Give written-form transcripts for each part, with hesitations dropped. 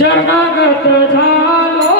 शरणागत झालो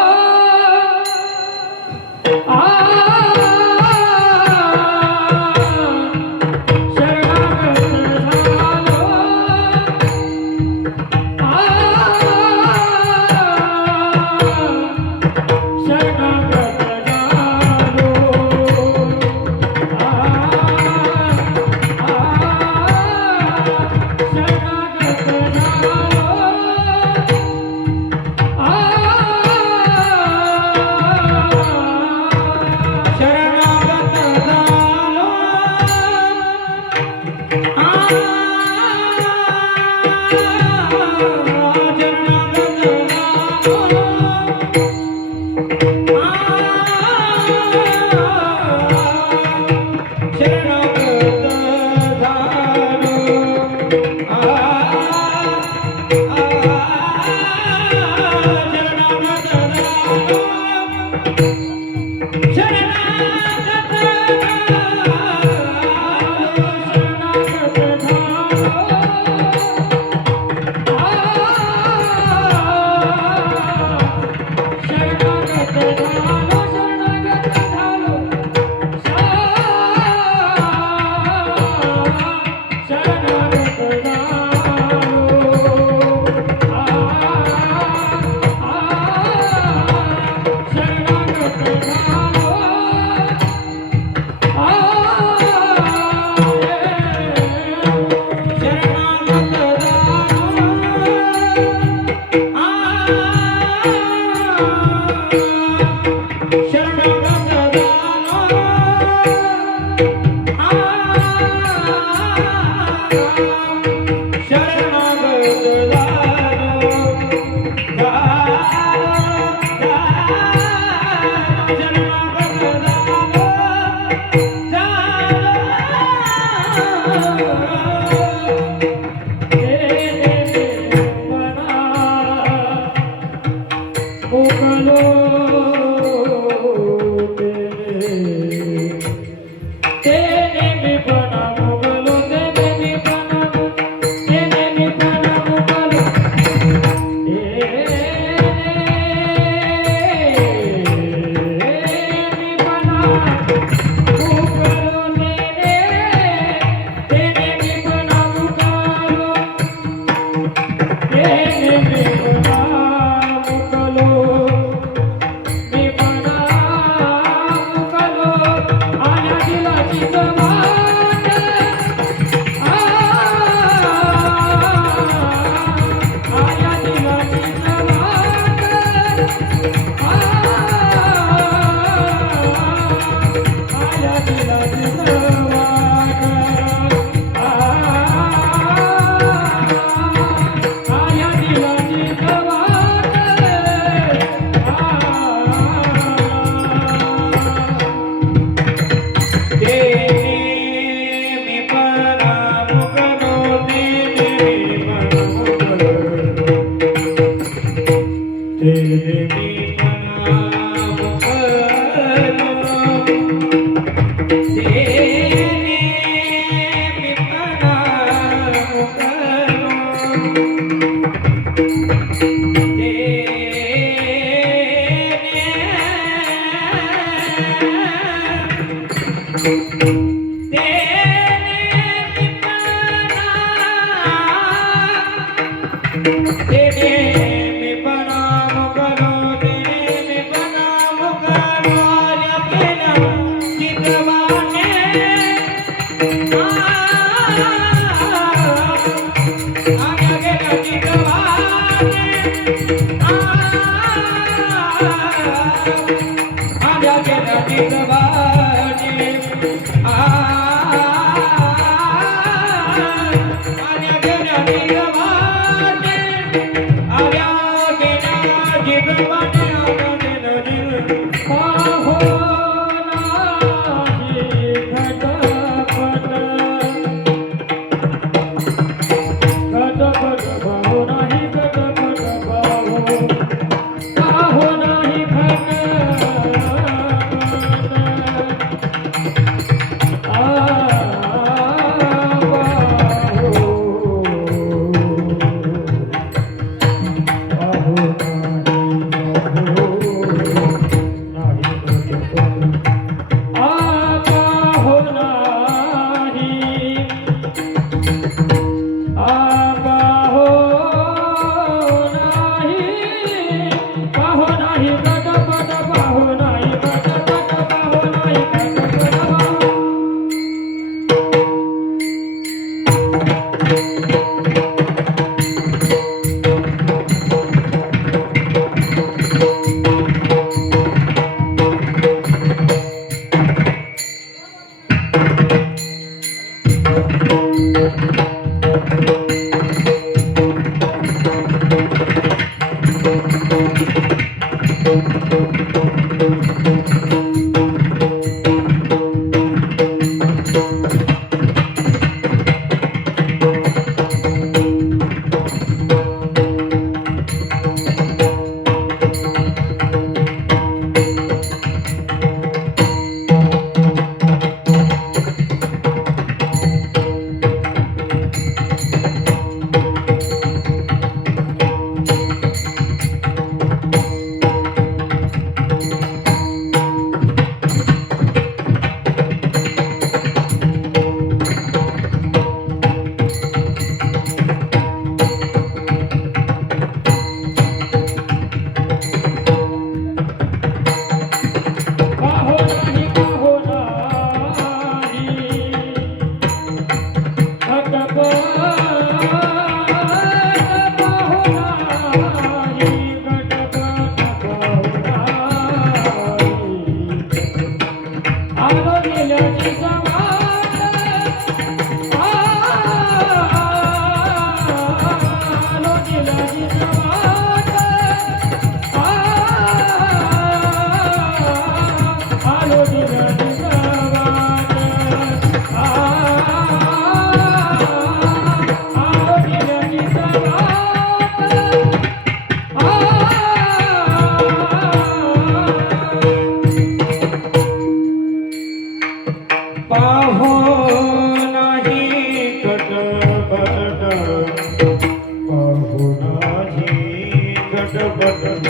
Bye.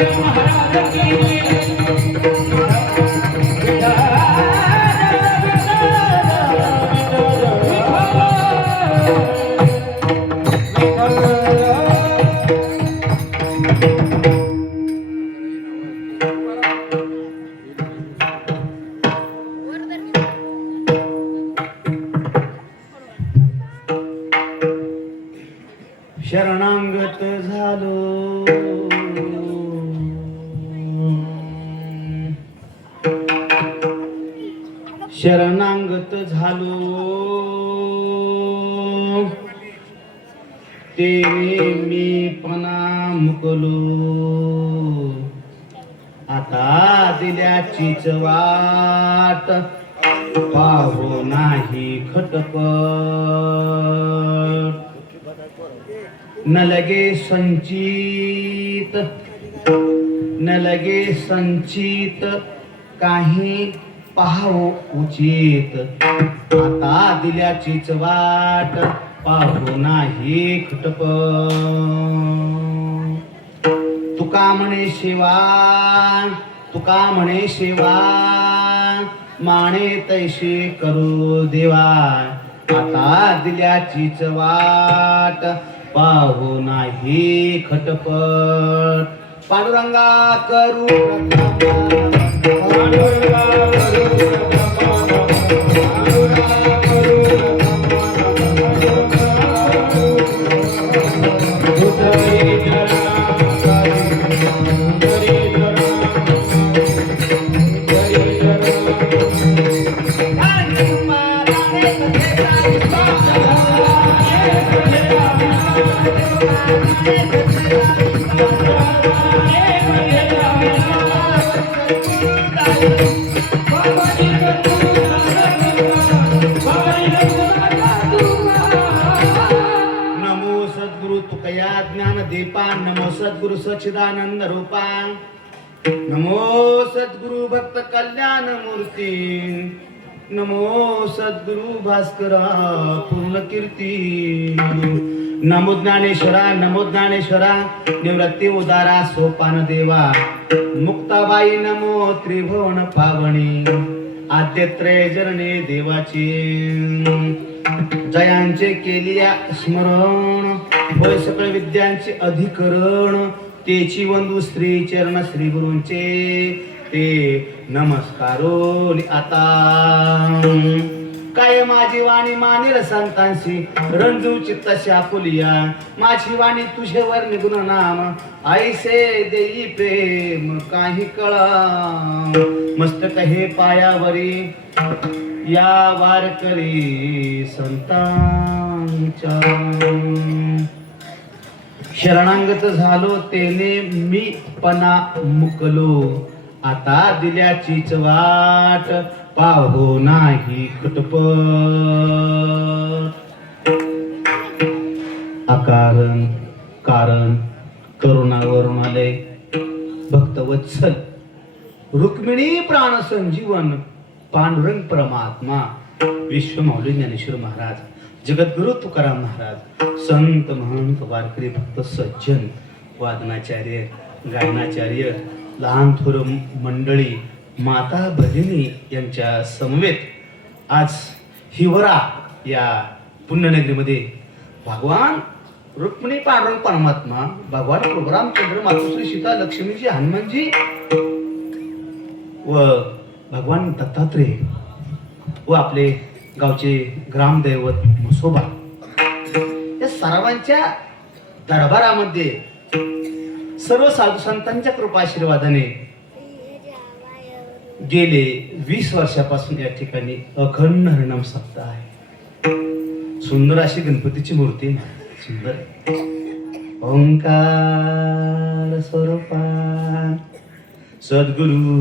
महाराज की शरणांगत झालो शरणांगत झालो ते मी पणा मुकलो आता दिल्याचीच वाट पाहो नाही खटपट न लगे संचित काही पाहावं उचित आता दिल्याचीच वाट पाहू नाही खटपट तुका म्हणे शिवा माने तैसे करू देवा आता दिल्याचीच वाट पाहू नाही खटपट पांडुरंगा करू नमो सद्गुरु सच्चिदानंद रूपा नमो सद्गुरु भक्त कल्याण मूर्ती नमो सद्गुरु भास्करा पूर्ण कीर्ती नमो ज्ञानेश्वरा निवृत्ती उदारा सोपान देवा मुक्ताबाई नमो त्रिभुवन पावनी आद्यत्रय जनने देवाची जयांचे केलिया स्मरण होय सकळ विद्यांचे अधिकरण तेची वंदू श्री चरण श्री गुरूंचे ते नमस्कारो आता काय माझी वाणी मानिर संतांशी रंजू चित्ताशी आपुलिया माझी वाणी तुझेवर निघून नाम ऐसे देई प्रेम काही कळा मस्तक हे पायावरी या वारकरी संतांच्या शरणांगत झालो तेने मी पणा मुकलो आता दिल्याचीच वाट पाहो नाही खटपट अकारण कारण करुणावरून आले भक्तवत्सल रुक्मिणी प्राण संजीवन पांडुरंग परमात्मा विश्वमाऊली ज्ञानेश्वर महाराज जगद्गुरु तुकाराम महाराज संत महंत वारकरी भक्त सज्जन वादनाचार्य गायनाचार्य लहान थोर मंडळी माता भगिनी यांच्या समवेत आज हिवरा या पुण्यनगरीमध्ये भगवान रुक्मिणी पांडुरंग परमात्मा भगवान प्रभू रामचंद्र मातोश्री सीता लक्ष्मीजी हनुमानजी व भगवान दत्तात्रेय व आपले गावचे ग्रामदैवत म्हसोबा या सर्वांच्या दरबारामध्ये सर्व साधू संतांच्या कृपा आशीर्वादाने गेले 20 वर्षापासून या ठिकाणी अखंड हरिनाम सप्ताह आहे. सुंदर अशी गणपतीची मूर्ती सुंदर ओंकार स्वरूपा सद्गुरु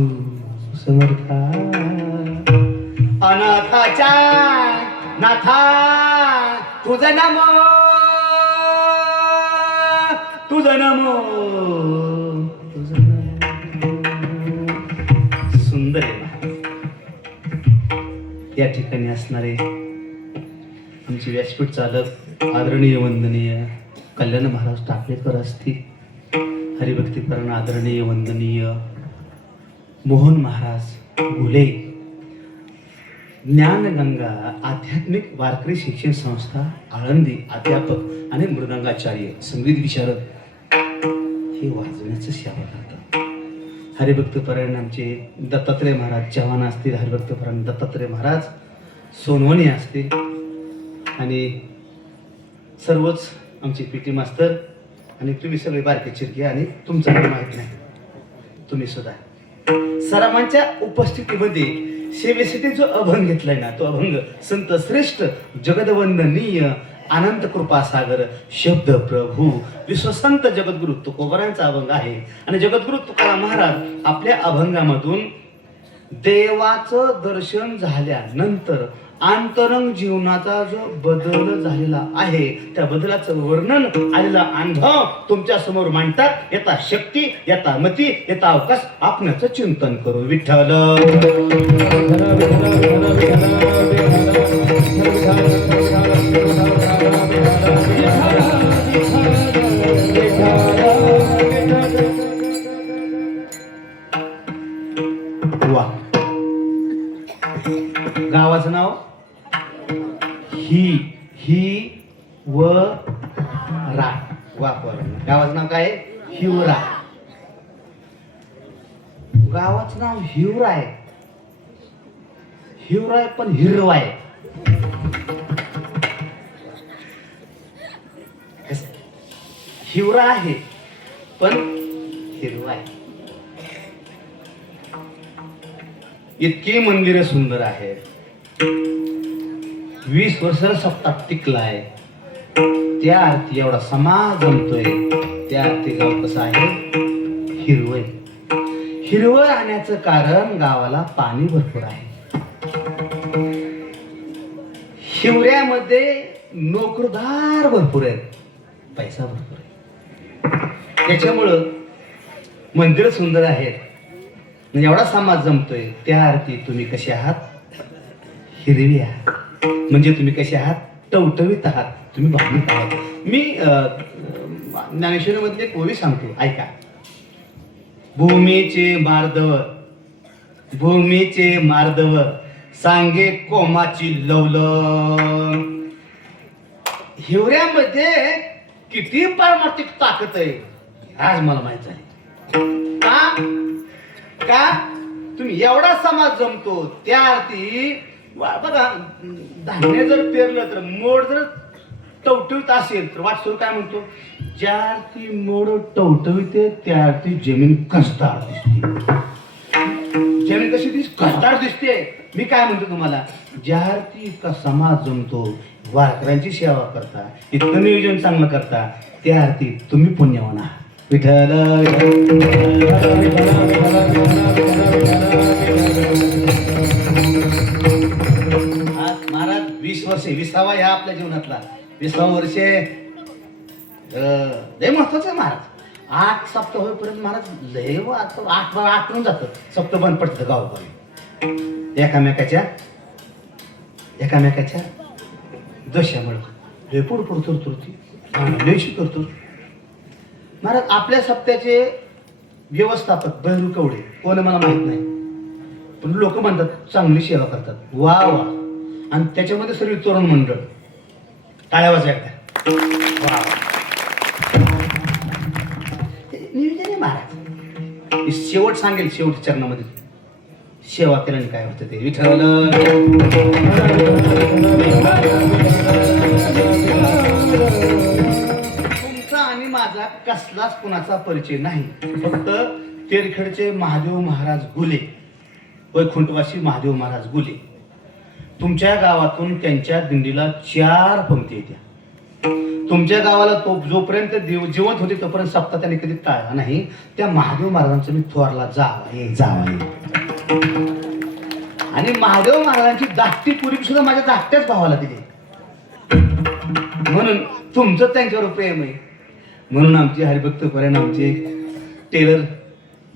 समर्था अनाथाच्या नाथा तुझं नमो सुंदर आहे. या ठिकाणी असणारे आमचे व्यासपीठ चालक आदरणीय वंदनीय कल्याण महाराज टाकलेकर असतील हरिभक्तीपरायण आदरणीय वंदनीय मोहन महाराज घुले, ज्ञानगंगा आध्यात्मिक वारकरी शिक्षण संस्था आळंदी अध्यापक आणि मृदंगाचार्य संगीत विशारद हे वाजवण्याचं सेवा करतात. हरिभक्तपरायण आमचे दत्तात्रय महाराज चव्हाण असतील, हरिभक्तपरायण दत्तात्रय महाराज सोनवणे असतील आणि सर्वच आमचे पीटी मास्तर आणि तुम्ही सगळे बारके चिरके आणि तुमचं काही माहीत नाही तुम्ही सुद्धा सरामांच्या उपस्थितीमध्ये सेवेसाठी जो अभंग घेतलाय ना, तो अभंग संत श्रेष्ठ जगदवंदनीय अनंत कृपा सागर शब्द प्रभू विश्वसंत जगद्गुरु तुकोबारांचा अभंग आहे. आणि जगद्गुरु तुकाराम महाराज आपल्या अभंगामधून देवाचं दर्शन झाल्यानंतर अंतरंग जीवनाचा जो बदल झालेला आहे त्या बदलाचं वर्णन आलेला अनुभव तुमच्या समोर मांडतात. येता शक्ती, येता मती, येता अवकाश आपणाचं चिंतन करू. विठ्ठल वा. गावाचं नाव ही व रा. वापर गावाचं नाव काय? हिवरा. गावाचं नाव हिवरा आहे. हिवरा आहे पण हिरवा आहे. हिवरा आहे पण हिरवा आहे. इतकी मंदिरं सुंदर आहेत. 20 वर्ष सप्ताह टिकलाय. त्या आरती एवढा समाज जमतोय. त्या आरती गाव कसं आहे? हिरवय. हिरवं राहण्याचं कारण गावाला पाणी भरपूर आहे. हिवऱ्यामध्ये नोकरदार भरपूर आहेत, पैसा भरपूर आहे. त्याच्यामुळं मंदिर सुंदर आहेत. एवढा समाज जमतोय. त्या आरती तुम्ही कसे आहात? हिरवी आहात. म्हणजे तुम्ही कसे आहात? टवटवीत आहात. तुम्ही भावनिक आहात. मी ज्ञानेश्वरीमधले एक ओवी सांगतो, ऐका. भूमीचे मार्दव, भूमीचे मार्दव सांगे कोमाची लवलं. हिवऱ्यामध्ये किती पारमार्थिक ताकद आहे आज मला माहित झाली. का तुम्ही एवढा समाज जमतो. त्या आरती बघा, धान्य जर पेरलं तर मोड जर टवटवीत असेल तर वाटसरू काय म्हणतो? ज्या आरती मोड टवटवीते त्या आरती जमीन कसदार दिसते. जमीन कशी दिसते? कसदार दिसते. मी काय म्हणतो तुम्हाला, ज्या आरती इतका समाज जमतो, वारकऱ्यांची सेवा करता, इतकं नियोजन चांगलं करता, त्या आरती तुम्ही पुण्यवान आहात. विठ्ठल महाराज 20 वर्षे, 20वा या आपल्या जीवनातला 20वा वर्षे लय महत्वाचं आहे महाराज. 8 सप्ताह होईपर्यंत महाराज लय 8 जातं. सप्ताह बंद पडतं गावाकडे. एकामेकाच्या दशामुळे लय पुढ तुरतुरती लयशी करतो महाराज. आपल्या सप्त्याचे व्यवस्थापक बहरू कवडे कोण मला माहित नाही, पण लोक म्हणतात चांगली सेवा करतात. वा वा. आणि त्याच्यामध्ये सर्व तरुण मंडळ टाळ्या वाजवायच्या. वा नियोजन आहे महाराज. शेवट सांगेल, शेवट चरणामध्ये सेवा केल्याने काय होतं ते. विठ्ठल तुमचा आणि माझा कसलाच कुणाचा परिचय नाही. फक्त तेरखेडचे महादेव महाराज गुले, वैकुंठवासी महादेव महाराज गुले, तुमच्या गावातून त्यांच्या दिंडीला 4 पंक्ती येत्या. तुमच्या गावाला तो जोपर्यंत जिवंत होते तोपर्यंत सप्ताह त्यांनी कधी टाळला नाही. त्या महादेव महाराजांचा मी थोरला जावा. आणि महादेव महाराजांची धाकटी पुरी सुद्धा माझ्या धाकट्याच भावाला दिली. म्हणून तुमचं त्यांच्यावर प्रेम आहे. म्हणून आमचे हरिभक्तपरायण आमचे टेलर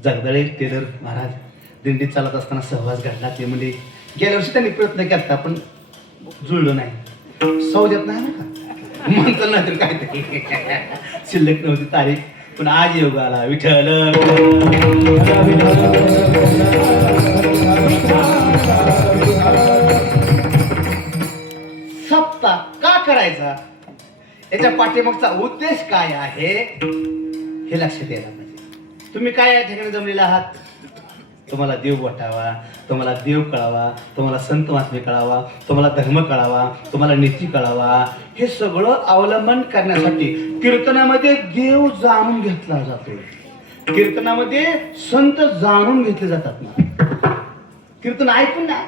जगदाळे टेलर महाराज दिंडीत चालत असताना सहवास घडला. ते म्हणजे गेल्या वर्षी त्यांनी प्रयत्न केला पण जुळलं नाही. सौद्यात नाही ना का म्हणतो, नाही तर काय तरी शिल्लक नव्हती तारीख. पण आज योग आला विठ्ठल. सप्ताह का करायचा, याच्या पाठीमागचा उद्देश काय आहे हे लक्षात यायला पाहिजे. तुम्ही काय या ठिकाणी जमलेला आहात? तुम्हाला देव वाटावा, तुम्हाला देव कळावा, तुम्हाला संत महात्मे कळावा, तुम्हाला धर्म कळावा, तुम्हाला नीती कळावा, हे सगळं अवलंबन करण्यासाठी कीर्तनामध्ये देव जाणून घेतला जातो. कीर्तनामध्ये संत जाणून घेतले जातात ना. कीर्तन ऐकून ना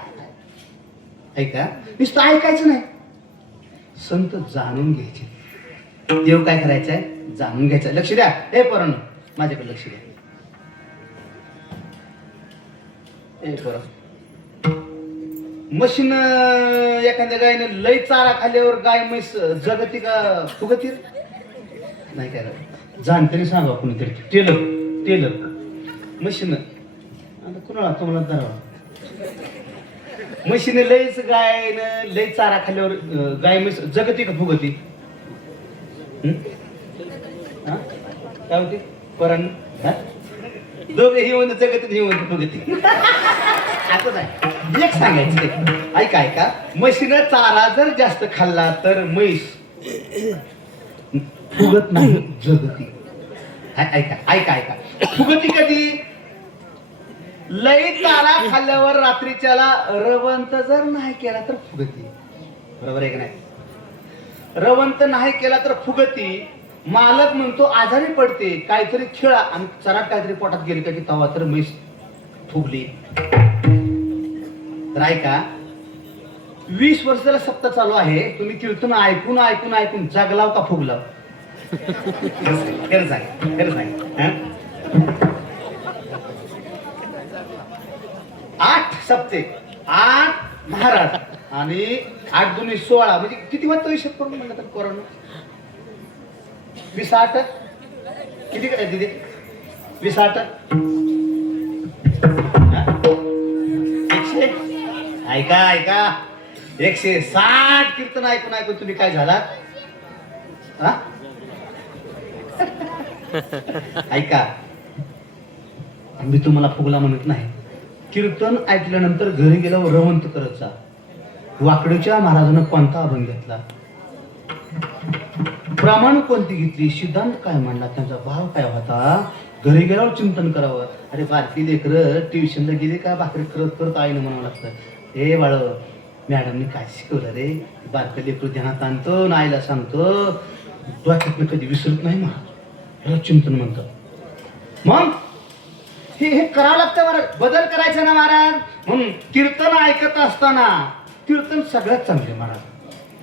ऐका, नुसतं ऐकायचं नाही, संत जाणून घ्यायचे. देव काय करायचंय? जाणून घ्यायचं. लक्ष द्या हे पोरांनो, माझ्याकडे लक्ष द्या. मशीन एखाद्या गायनं लय चारा खाल्ल्यावर गाय म्हैस जगती का फुगती? नाही काय जाणतरी सांगा कोणीतरी. टेलर टेलर मशीन कुणाला तुम्हाला धरावा. मशीन लयच गायनं लय चारा खाल्ल्यावर गाय म्हैस जगती का फुगती? काय होती पोरांनो? दोघे ही म्हणत जगत ही म्हणत फुगती. असं नाही, एक सांगायचं ऐका ऐका. म्हशीनं चारा जर जास्त खाल्ला तर म्हैस फुगत नाही, जगती. ऐका ऐका ऐका. फुगती कधी? लई चारा खाल्ल्यावर रात्रीच्याला रवंत जर नाही केला तर फुगती. बरोबर आहे की नाही? रवंत नाही केला तर फुगती. मालक म्हणतो आजारी पडते, काहीतरी खेळा, आणि चराट काहीतरी पोटात गेली का की तवा तर म्हैस फुगली. तर ऐका, 20 वर्षाला सप्ताह चालू आहे. तुम्ही कीर्तन ऐकून ऐकून ऐकून जगलाव का फुगलाव? खरं सांग, खरं सांग. 8 सप्ते, 8 महाराज आणि 8 दुनी 16, म्हणजे किती वाजता हिशोब करून म्हणलं तर कोरोना 20 किती काय दिदी? 20 100. ऐका ऐका, 160 कीर्तन ऐकून ऐकून तुम्ही काय झालात? ऐका, मी तुम्हाला फुगला म्हणत नाही. कीर्तन ऐकल्यानंतर घरी गेल्यावर रवंत करत जा. वाकडीच्या महाराजानं कोणता अभंग घेतला, प्रमाण कोणती घेतली, सिद्धांत काय म्हणला, त्यांचा भाव काय होता, घरी गेल्यावर चिंतन करावं. अरे बारकी लेकरं ट्युशनला गेले का भाकरी करत करत आईनं म्हणावं लागतं, हे बाळ मॅडमने काय शिकवलं रे. बारकं लेकरू ध्यानात आणतो ना, आईला सांगतो, डोक्यातनं कधी विसरत नाही महाराज, याला चिंतन म्हणतं. मग हे करावं लागतं महाराज, बदल करायचा ना महाराज. म्हणून कीर्तन ऐकत असताना कीर्तन सगळ्यात चांगले महाराज.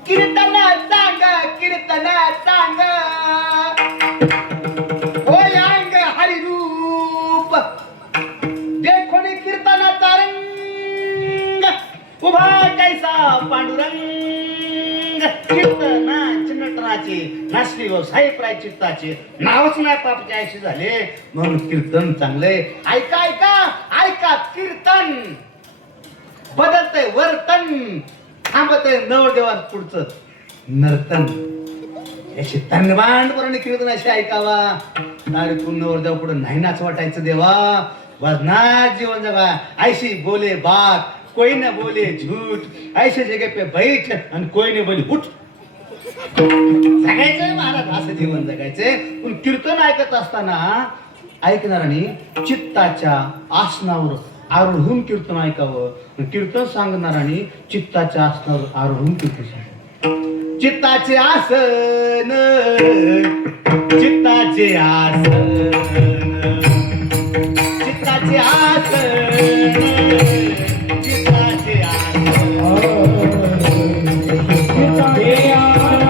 कीर्तन सांग, कीर्तन सांग, होय अंग हरिरूप, देखो नि कीर्तनाचा रंग, उभा कैसा पांडुरंग. कीर्तनाची नटनाची नाचली व साहेबराय चित्ताचे, नावच नाही पापचे आयशी झाले, म्हणून कीर्तन चांगले. ऐका ऐका ऐका, कीर्तन बदलतंय वर्तन, थांबतंय नवदेवा पुढचं नर्तन. याची तन्यबांडपणे कीर्तन अशी ऐकावा. तारीखून नवरदेवा पुढे नाही नाच वाटायचं देवा, वजनात जीवन जगा. ऐशी बोले बात, कोई न बोले झूठ, ऐसे जगह पे बैठ आणि कोई न बोले उठ. जगायचंय महाराज, असं जीवन जगायचंय. पण कीर्तन ऐकत असताना ऐकणाऱ्यांनी चित्ताच्या आसनावर आरोढून कीर्तन ऐकावं. कीर्तन सांगणाऱ्यांनी चित्ताच्या आसनावर आरोढून कीर्तन सांगावं. चित्ताचे आसन, चित्ताचे आसन, चित्ताचे आसन, चित्ताचे आसन. चित्ताचे आसन,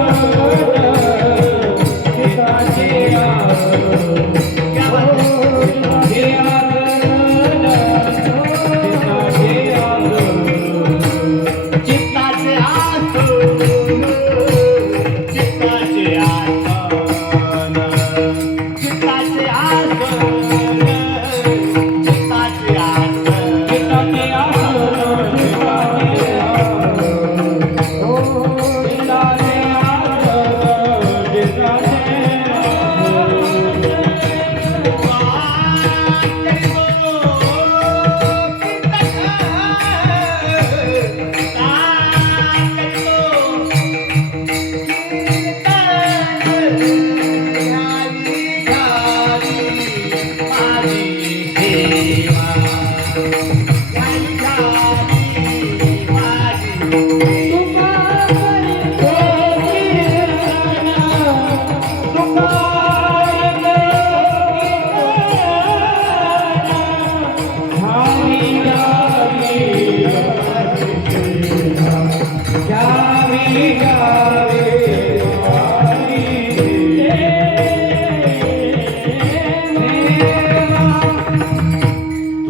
चित्ताचे आसन.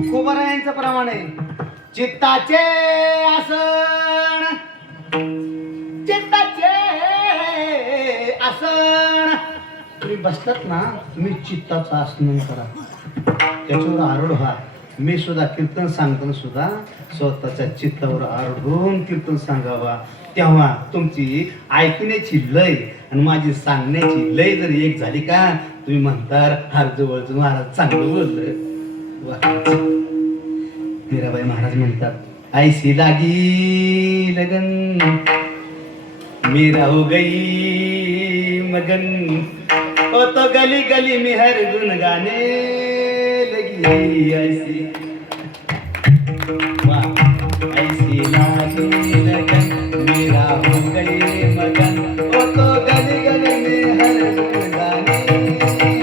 तुकोबारायांचं प्रमाण आहे, चित्ताचे आसन, चित्ताचे आसन. तुम्ही बसतात ना, तुम्ही चित्ताचं आसन करा, त्याच्यावर आरूढ व्हा. मी सुद्धा कीर्तन सांगताना सुद्धा स्वतःच्या चित्तावर आरूढ कीर्तन सांगावा, तेव्हा तुमची ऐकण्याची लय आणि माझी सांगण्याची लय जर एक झाली का, तुम्ही म्हणतार हार जवळचं महाराज चांगलं बोललं. मीराबाई महाराज म्हणतात, ऐसी लागी लगन मेरा हो गई मगन, ओ तो गली गली में हर गुन गाने लगी. ऐसी वाह, ऐसी लागी लगन मेरा हो गई मगन, ओ तो गली गली में हर गुन गाने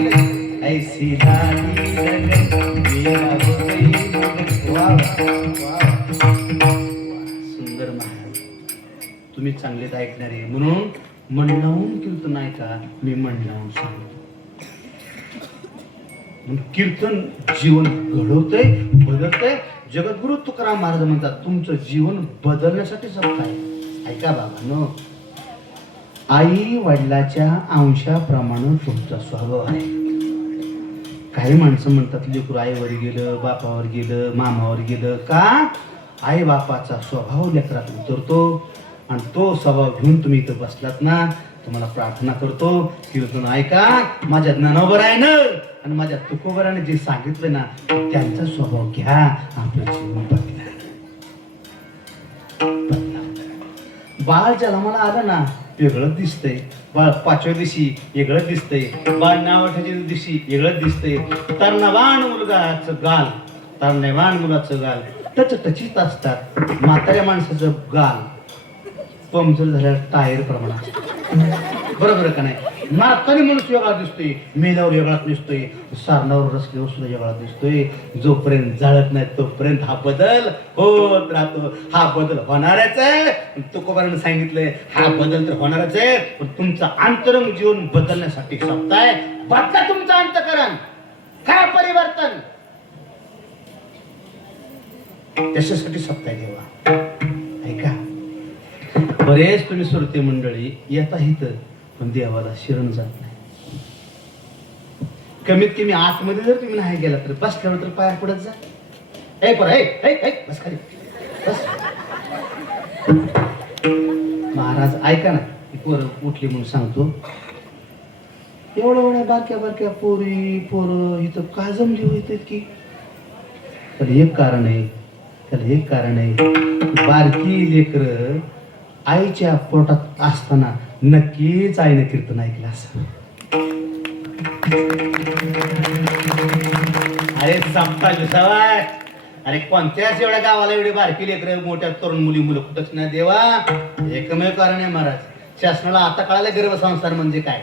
लगी. ऐसी लागी लगन मेरा हो गई मगन. वाह वाह, सुंदर महाराज, तुम्ही चांगलेच ऐकणारे, म्हणून मन लावून कीर्तन ऐका, मी मन लावून सांगतो. कीर्तन जीवन घडवतंय, बदलतंय. जगद्गुरु तुकाराम महाराज म्हणतात, तुमचं जीवन बदलण्यासाठी सत्ता आहे. ऐका बाबांनो, आई वडिलाच्या अंशाप्रमाणे तुमचा स्वभाव आहे. काही माणसं म्हणतात, लेकरू आईवर गेलं, बापावर गेलं, मामावर गेलं का, आई बापाचा स्वभाव लेकरात उतरतो आणि तो स्वभाव घेऊन तुम्ही इथं बसलात ना, तुम्हाला प्रार्थना करतो, कीर्तन ऐका. माझ्या ज्ञानोबरायानं आणि माझ्या तुकोबराने जे सांगितलं ना, त्यांचा स्वभाव घ्या, आपलं जीवन बदला. बाळ जन्माला आलं ना, वेगळंच दिसतंय. बाळ 5व्या दिवशी वेगळंच दिसतंय. बाळ नावाठाच्या दिवशी वेगळंच दिसतंय. तरणवाण मुलगाचं गाल, तरणवाण मुलाचं गाल टचटचीत असतात. म्हाताऱ्या माणसाचं गाल पंक्चर झाल्या टायर प्रमाणात. बरोबर का नाही? मारताना माणूस वेगळा दिसतोय, मेल्यावर वेगळाच दिसतोय, सारणावर रचल्यावर सुद्धा वेगळा दिसतोय. जोपर्यंत जाळत नाही तोपर्यंत हा बदल होत राहतो. हा बदल होणारच आहे. तुकोबाराने सांगितलंय, हा बदल तर होणारच आहे, पण तुमचं अंतरंग जीवन बदलण्यासाठी सत्ता आहे. बदला तुमचं अंतकरण, काय परिवर्तन, त्याच्यासाठी सत्ता आहे देवा. ऐका, बरेच तुम्ही श्रोते मंडळी येता इथं, पण देवाला शरण जात नाही. कमीत कमी आतमध्ये जर तुम्ही नाही गेला तर बसल्यावर तर पाया पडत जा. ए पर बस खाली बस. महाराज ऐका ना, पोरं उठली म्हणून सांगतो, एवढ्या बारक्या बारक्या पोरी पोरं इथं का जमली होत की? त्याला एक कारण आहे, त्याला एक कारण आहे. बारकी लेकर आईच्या पोटात असताना नक्कीच आईने कीर्तन ऐकलं असं. अरे सप्ता दिसावा, अरे कोणत्याच एवढ्या गावाला एवढे बारकी लेकर मोठ्या तरुण मुली मुलं कुठंच नाही देवा. एकमेव कारण आहे महाराज, शासनाला आता कळालं गर्भसंस्कार म्हणजे काय,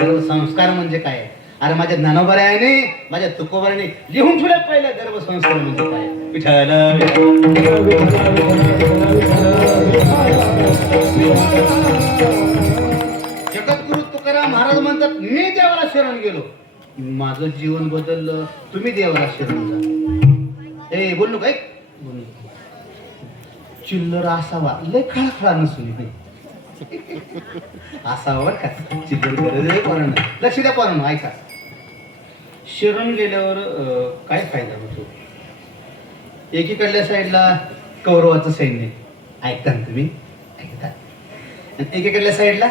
गर्भसंस्कार म्हणजे काय. अरे माझ्या ज्ञानोबरायाने, माझ्या तुकोबरायाने लिहून ठेवलं पहिलं गर्भसंस्कार म्हणजे काय. जगद्गुरु तुकाराम महाराज म्हणतात, मी देवाला शरण गेलो, माझं जीवन बदललं, तुम्ही देवाला शरण जा. ए बोललो काय, चिल्लर असावा, लय खळखळा नसून असावा का, चिल्लर गरज आहे पोरांना. लक्ष द्या पोरांना, ऐका. शरण गेल्यावर काय फायदा होतो? एकीकडल्या साईडला कौरवाचं सैन्य, ऐकता ना तुम्ही, ऐकता, आणि एकीकडल्या साईडला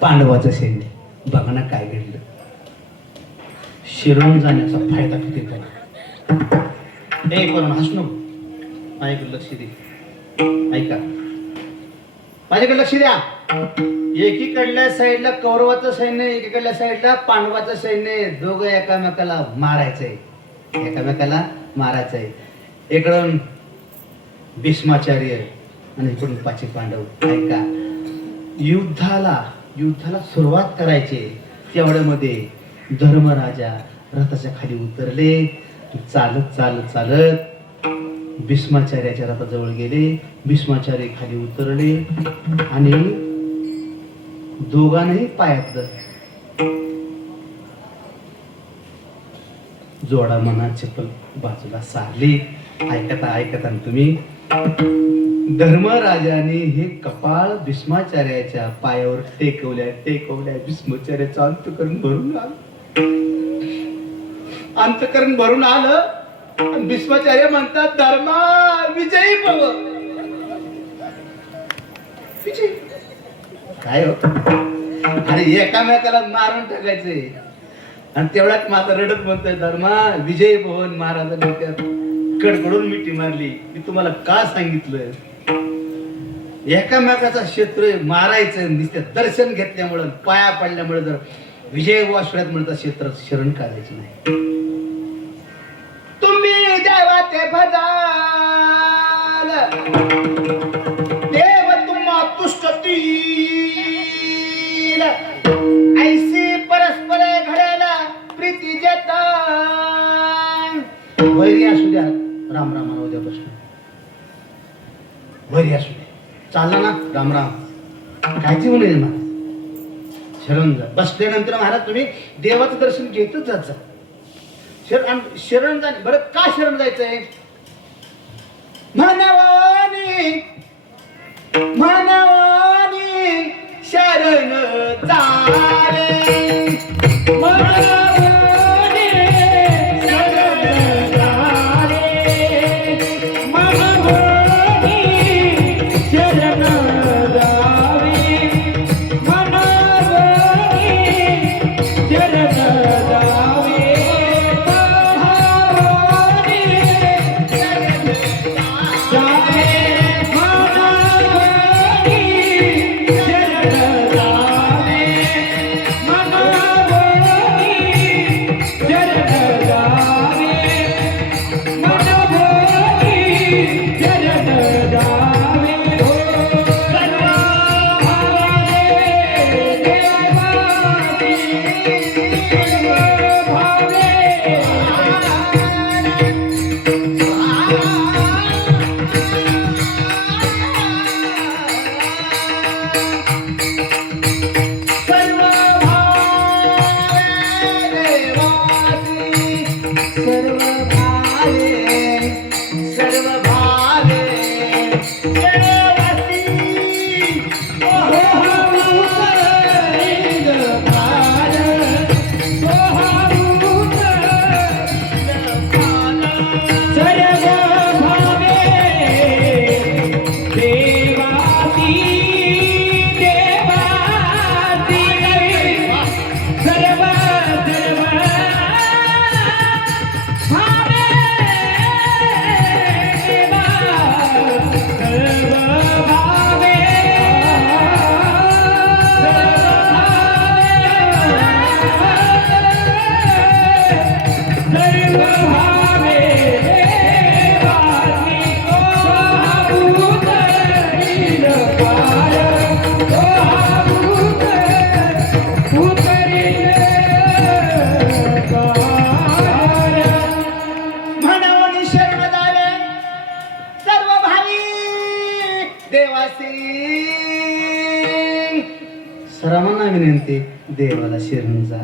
पांडवाचं सैन्य. बघा ना काय घडलं. शरण जाण्याचा फायदा किती झाला. ए करून हसणं, माझ्याकडे लक्ष दे, ऐका, माझ्याकडे लक्ष द्या. एकीकडल्या साईडला कौरवाचं सैन्य, एकीकडल्या साईडला पांडवाचं सैन्य, दोघं एकामेकाला मारायचंय. एकामेकाला मारायचं आहे. इकडून भीष्माचार्य आणि इकडून पाचे पांडव. ऐका, युद्धाला सुरुवात करायची. तेवढ्यामध्ये धर्मराजा रथाच्या खाली उतरले. चालत चालत चालत भीष्माचार्याच्या रथाजवळ गेले. भीष्माचार्य खाली उतरले आणि दोघांनाही पायातलं जोडा म्हणा चप्पल बाजूला सारली. ऐकता तुम्ही, धर्मराजाने हे कपाळ भीष्माचार्याच्या पायावर टेकवल्या. भीष्माचार्याचं अंतकरण भरून आलं. आणि भीष्माचार्य म्हणतात, धर्मा विजयी भव. विजय काय हो? आणि एकामेकाला मारून टाकायचंय. आणि तेवढ्यात माझा रडत म्हणतोय, धर्मा विजय भवन. महाराजांनी त्यात कडकडून मिठी मारली. मी तुम्हाला का सांगितलं, एकामेकाचा क्षेत्र मारायचं. नुसतं दर्शन घेतल्यामुळं पाया पडल्यामुळे जर विजय वासुळ्यात म्हणतात क्षेत्र शरण काढायचं नाही. तुम्ही देवाचे भजाल, देव तुम्हा तुष्टतील. ऐसी परस्पर घडेला प्रीती जता. वैरी असू द्या, राम राम उद्यापासून वैरी असू द्या. चालला ना राम राम, काय जीवन आहे महाराज. शरण जा. बसल्यानंतर महाराज तुम्ही देवाचं दर्शन घेतच जात जा. शरण जा. बरं का शरण जायचंय? मानवानी शरण जाणे. सर्वांना विनंती, देवाला शरण जा.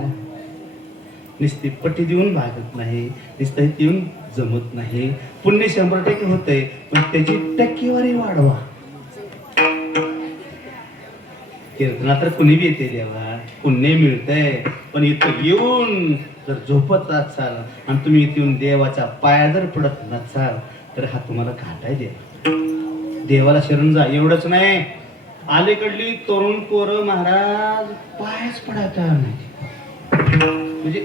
नुसती पट्टी देऊन भागत नाही, नुसतं देऊन जमत नाही. पुण्य 100% होतंय, पण त्याची टक्केवारी वाढवा. कीर्तना तर कुणी बी येते देवा, पुण्य मिळतंय. पण इथं येऊन जर झोपत असाल आणि तुम्ही इथे येऊन देवाच्या पाया जर पडत नसाल तर हा तुम्हाला घाटाय देवाला शरण जा. एवढंच नाही, अलीकडली तरुण पोरं महाराज पायच पडायचा नाही. म्हणजे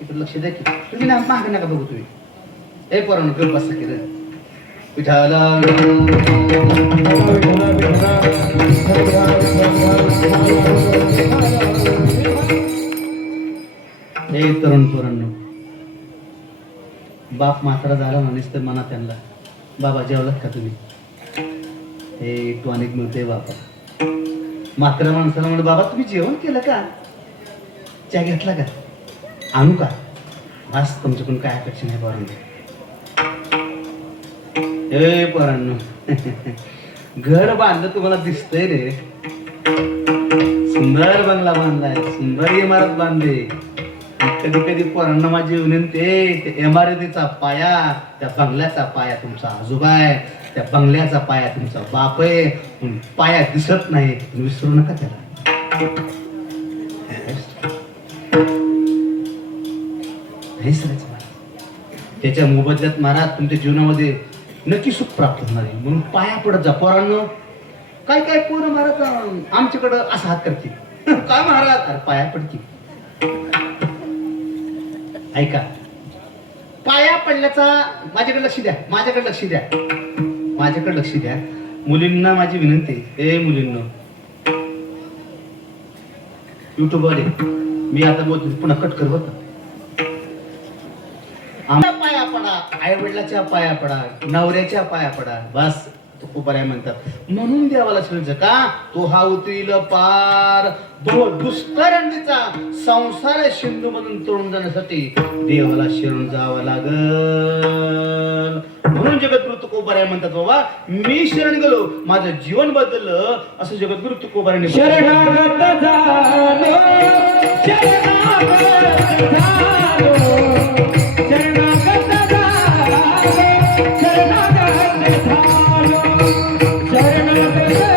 इकडे लक्ष द्या की तुम्ही ना माग नका बघू. तुम्ही पोरांनो गप बसा की तरुण पोरांनो, बाप म्हातारा झाला म्हणेस तर म्हणा त्यांना, बाबा जेवलात का तुम्ही? हे टॉनिक मिळते बाबा. म्हातारा माणसाला म्हणलं, बाबा तुम्ही जेवण केलं का? चहा घेतला का? आणू का? बस तुमच्याकडून काय अपेक्षा नाही पोरांनो. ए पोरांनो, घर बांधलं तुम्हाला दिसतंय रे, सुंदर बंगला बांधलाय, सुंदर इमारत बांधली. कधी कधी पोरांना माझी विनंती आहे, त्या इमारतीचा पाया, त्या बंगल्याचा पाया तुमचा आजोबा आहे, त्या बंगल्याचा पाया तुमचा बाप आहे. पण पाया दिसत नाही, विसरू नका त्याला. नाही सरायचं त्याच्या मोबदल्यात महाराज तुमच्या जीवनामध्ये नक्की सुख प्राप्त होणार आहे. म्हणून पाया पडत जा पोरांनो. काय काय पोरं महाराज आमच्याकडं असा हात करतील, काय महाराज? अरे पाया पडतील. ऐका, पाया पडल्याचा माझ्याकडे लक्ष द्या, माझ्याकडे लक्ष द्या, माझ्याकडे लक्ष द्या. मुलींना माझी विनंती, ए मुलींना, युट्यूबवर मी आता बोलतो, पुन्हा कट कर बघ. पाया पडा, आई वडिलाच्या पाया पडा, नवऱ्याच्या पाया पडा. बस तुकोबाराय म्हणतात. म्हणून देवाला शरण का तो हा उतरील पार दुष्करंडीचा संसार सिंधू मधून तोडून जाण्यासाठी देवाला शरण जावं लागल. म्हणून जगद्गुरु तुकोबाराय म्हणतात, बाबा मी शरण गेलो माझं जीवन बदललं, असं जगद्गुरु तुकोबारायने शरणागत झालो, शरणागत झालो, शरणागत झालो, शरणागत झालो, शरणागत झालो, शरणागत झालो, शरणागत झालो,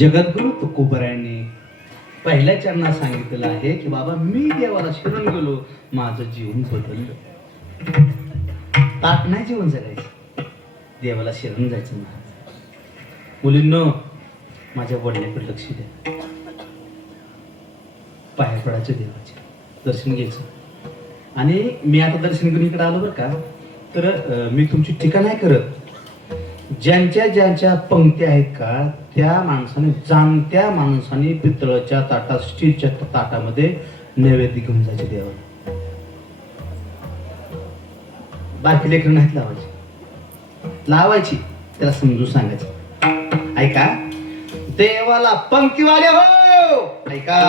जगद्गुरु तुकोबारायांनी पहिल्या चरणात सांगितलेलं आहे की बाबा मी देवाला शरण गेलो, माझं जीवन बदललं. ताट नाही जीवन जगायचं, देवाला शरण जायचं. मुलींनो माझ्या वडिलांकडे लक्ष द्या, पाया पडायचं, देवाचे दर्शन घ्यायचं. आणि मी आता दर्शन घेऊन इकडे आलो बरं का, तर मी तुमची टीका नाही करत. ज्यांच्या ज्यांच्या पंक्ती आहेत का त्या माणसाने, जाणत्या माणसाने पितळाच्या ताटात, स्टीलच्या ताटामध्ये नैवेद्य घेऊन जायचे देवाला. बाकी लेकरं नाहीत लावायची, त्याला समजून सांगायचं. ऐका, देवाला पंक्तीवाले हो, ऐका,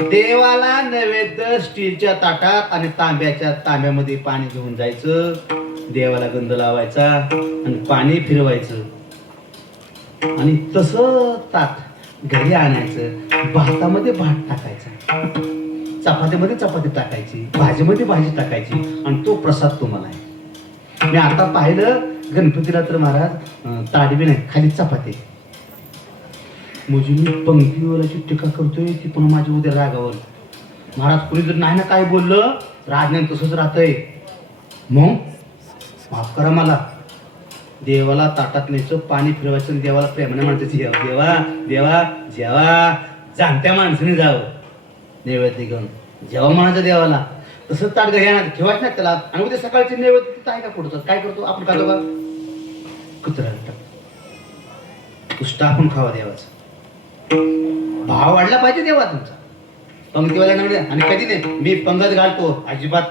देवाला नैवेद्य स्टीलच्या ताटात आणि तांब्याच्या तांब्यामध्ये पाणी घेऊन जायचं, देवाला गंध लावायचा आणि पाणी फिरवायचं. आणि तसं ताट घरी आणायचं, भातामध्ये भात टाकायचा, चपातीमध्ये चपाती टाकायची, भाजीमध्ये भाजी टाकायची, आणि तो प्रसाद तुम्हाला आहे. मी आता पाहिलं गणपतीला तर महाराज ताडबी नाही, खाली चपाती. म्हणजे मी पंक्तीवरची टीका करतोय ती पुन्हा माझी उद्या रागावर. महाराज कुणी जर नाही ना काय बोललं राजने तसंच राहतंय. मग माफ करा मला. देवाला ताटात न्यायचं, पाणी फिरवायचं आणि देवाला प्रेमाने म्हणायचं देवा देवा जेवा. जाणत्या माणसाने जावं नैवेद्य घेऊन जेव्हा म्हणायचं देवाला. तसंच ताट घरी आणा ठेवायचं नाही त्याला. आणि उद्या सकाळचे नैवेद्य तिथं आहे का कुठं? काय करतो आपण? खातो का? कुत्र्याला कुष्टा आपण खावा देवाचा. भाव वाढला पाहिजे देवा तुमचा. पंक्तीवाल्या नव्हे आणि कधी नाही मी पंगत घालतो अजिबात.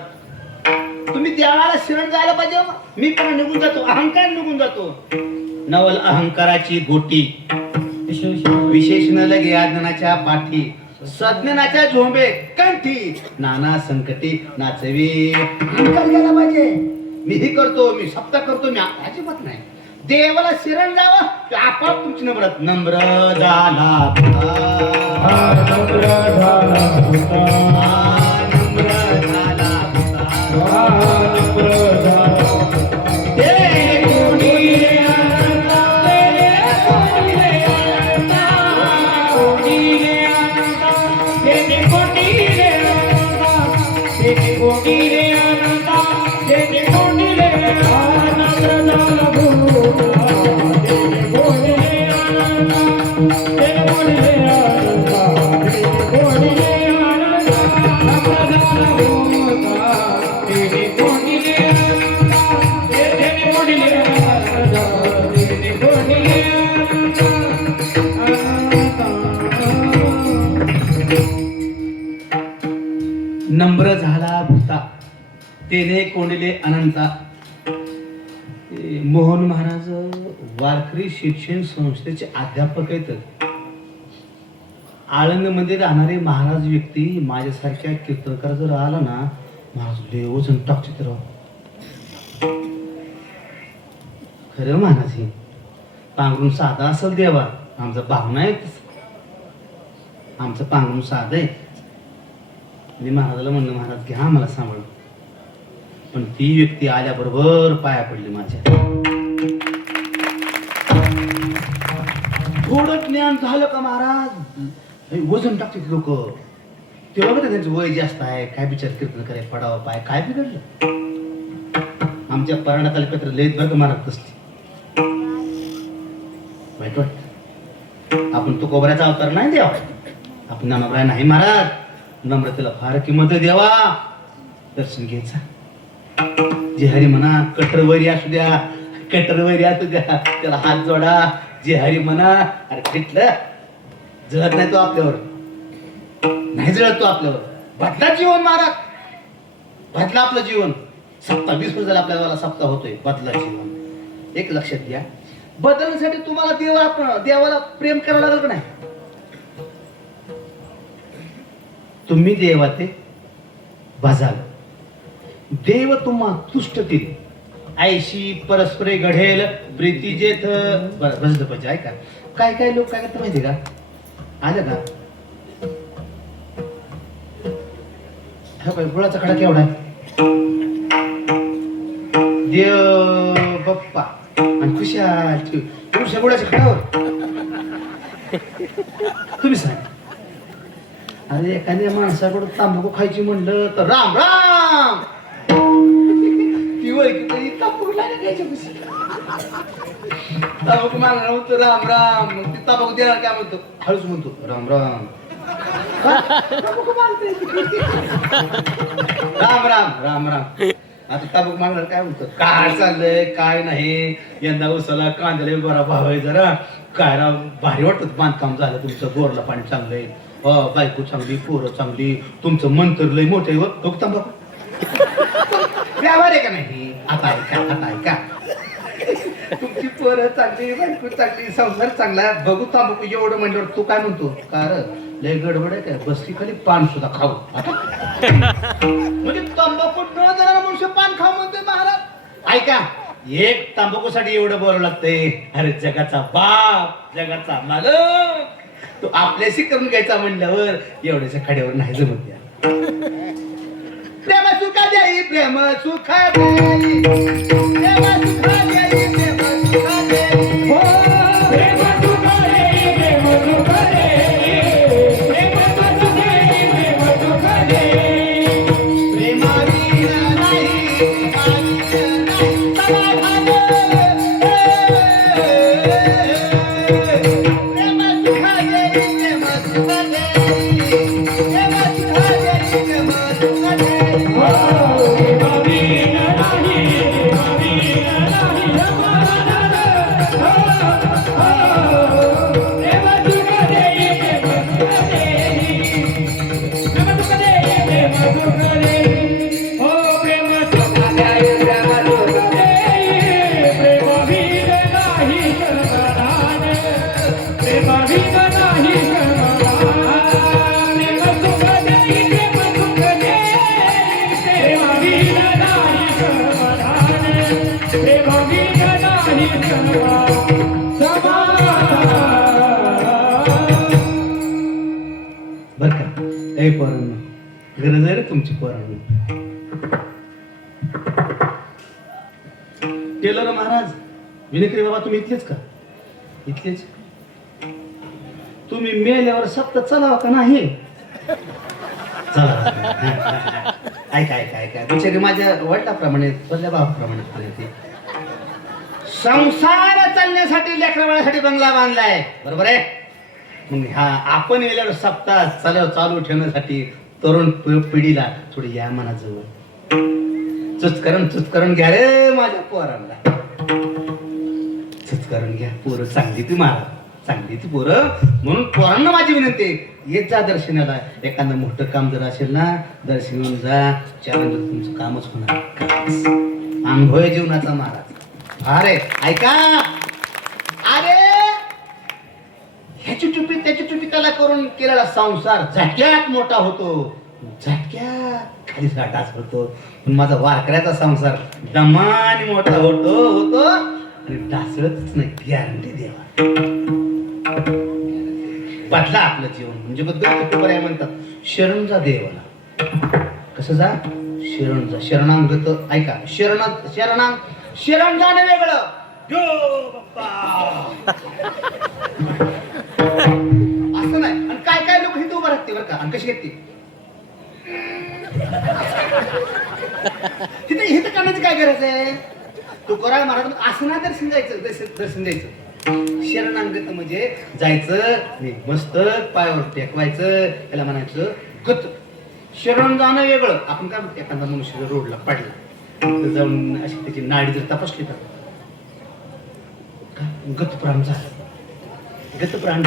तुम्ही देवाला शरण जायला पाहिजे. मी पण निघून जातो, अहंकार निघून जातो. नवल अहंकाराची गोटी विशेष न लगे अज्ञानाच्या पाठी, सज्ञानाच्या झोंबे कंठी, नाना संकटी नाचवी. अहंकार गेला पाहिजे. मी ही करतो, मी सप्ताह करतो, मी अजिबात नाही. देवाला शरण जावं की आपोआप तुमची नम्रत नम्र झाला नम्र झाला होता. नम्र झाला नम्र झाला. ते कोणी रे अनंता, तेरे कोणी रे अनंता, कोणी रे अनंता, तेरे कोणी रे अनंता, तेरे कोणी रे अनंता, तेरे कोणी रे आनंद झाला भूता. तेरे कोणी रे अनंता, तेरे कोणी रे अनंता, तेरे कोणी रे अनंता, आनंद झाला भूता. तेरे कोणी रे अनंता, तेरे कोणी रे अनंता, तेरे कोणी रे अनंता, नम्र झाला भूता, तेने कोंडले अनंता. मोहन महाराज वारकरी शिक्षण संस्थेचे अध्यापक आहेत. आळंदमध्ये राहणारे महाराज व्यक्ती माझ्यासारख्या कीर्तनकार जर आला ना, महाराज लय वजन टाकते राव. खरं महाराज हे पांघरून साधा असेल देवा. आमचा भावना आहे आमचं पांघरून साधं आहे. मी महाराजाला म्हणलं महाराज घ्या मला सांभाळून. पण ती व्यक्ती आल्याबरोबर पाया पडली माझ्या. थोडं ज्ञान झालं का महाराज हे वजन टाकतात लोक. तेव्हा बघा त्यांचं वय जास्त आहे, काय विचार कीर्तन कराय पडावं पाय, काय बिघडलं. आमच्या पराणात आले पत्र लयत बरं का महाराज तसली वाईट वाटत. आपण तो कोबऱ्याचा अवतार नाही देवा, आपण नम्र नाही महाराज. नम्रतेला फार किंमत आहे देवा. दर्शन घ्यायचा. जे हरी म्हणा कटरवरी असू द्या, कटरवरी असू द्या, त्याला हात जोडा. जे हरी म्हणा. अरे भेटलं जळत नाही तो आपल्यावर, नाही जळत तो आपल्यावर. बदला जीवन महाराज, बदला आपलं जीवन. सप्ताह 20 वर्ष झालं आपल्याला सप्ताह होतोय. बदला जीवन. एक लक्षात घ्या, बदलण्यासाठी तुम्हाला देवाला प्रेम करावं लागेल का नाही? तुम्ही देवाते भजाल, देव तुम्हा तुष्टतील. ऐशी परस्परे घडेल प्रीती जेथ भजत पाहिजे. ऐका काय काय लोक काय करतात माहिती का? आलं का गुळाचा खडा केवढा आहे? देव बाप्पा आणि खुशाल तुमच्या गुळाच्या खडावर तुम्ही सांग. अरे एखाद्या माणसाकडून तांबाखू खायची म्हणलं तर राम राम ती वैकी तांबाखू लागेल घ्यायच्या खुशी. तांबाखू मागणार म्हणतो राम राम, मग ती तांबाखू देणार काय म्हणतो? हळूच म्हणतो राम राम. राम राम राम राम. आता तांबाखू मागणार काय म्हणतो? काय चाललंय काय नाही? यंदा उसाला कांद्याला बरा भाव आहे जरा. काय राव भारी वाटत बांधकाम झालं तुमचं, बोरला पाणी चांगलंय, बायको चांगली, पोरं चांगली, तुमचं मन तर लय मोठं आहे. व तांबाखू व्यवहार आहे का नाही? आता ऐका आता ऐका, तुमची पोरं चांगली, बायको चांगली, संसार चांगला, बघू तांबाखू एवढं म्हणल्यावर तू काय म्हणतो? कार लय गडबड आहे काय? बसली खाली पान सुद्धा खाऊ. म्हणजे तंबाखू न देणारा मनुष्य पान खाऊ म्हणतोय महाराज. ऐका, एक तंबाखूसाठी एवढं बोलावं लागतंय. अरे जगाचा बाप, जगाचा मालक, तो आपल्याशी करून घ्यायचा म्हणल्यावर एवढ्याच्या खड्यावर नाही जमत. द्या प्रेम सुखा द्याई, प्रेम सुखा द्याई, प्रेम सुखा द्याई, प्रेम सुखा द्याई. हो प्रेम सुखा दे, प्रेम सुखा दे, प्रेम सुखा दे, प्रेम सुखा दे. प्रेमाची गरज आहे रे तुमची पोरांना. टेलर महाराज, विनकरी बाबा, तुम्ही इथलेच का? इथलेच. तुम्ही मेल्यावर सप्त चलावा का नाही? चला. ऐका बिचारी माझ्या वडिलाप्रमाणे, पहिल्या भावाप्रमाणे ते संसार चालण्यासाठी लेकराबाळासाठी बंगला बांधलाय, बरोबर आहे. मग हा आपण गेल्यावर सप्ताह चालू ठेवण्यासाठी तरुण पिढीला थोडी या मनाजवळ चुचकरण घ्या रे माझ्या पोरांना. चुचकरण घ्या, पोरं चांगली ती महाराज, चांगली ती पोरं. म्हणून पोरांना माझी विनंती, येत जा दर्शनाला. एखादं मोठं काम जर असेल ना, दर्शन घेऊन जा. त्यानंतर तुमचं कामच होणार. अनुभव आहे जीवनाचा महाराज. अरे ऐका, अरे ह्याची टुपी त्याची टुपी त्याला करून केलेला संसार झटक्यात मोठा होतो, झटक्यात खाली साठाच होतो. पण माझा वारकऱ्याचा संसार दमाने मोठा होतो आणि ढासळतच नाही. गॅरंटी देवा. बदला आपलं जीवन. म्हणजे बद्दल आहे म्हणतात, शरण जा देवाला. कसं जा? शरण जा. शरणांगत. ऐका, शरण जाणं वेगळं. असं नाही. आणि काय लोक हिथं उभं राहते बरं का. आणि कशी घेते तिथे करण्याची काय गरज आहे? तुकाराम महाराज असं ना दर्शन द्यायचं. शरणांगत म्हणजे जायचं, मस्तक पायावर टेकवायचं, त्याला म्हणायचं गत. शरण जाणं वेगळं. आपण काय म्हणतो, एखादा मनुष्य रोडला पडला, जाऊन अशी त्याची नाडी जर तपासली तर गतप्राण झालं. गतप्राण.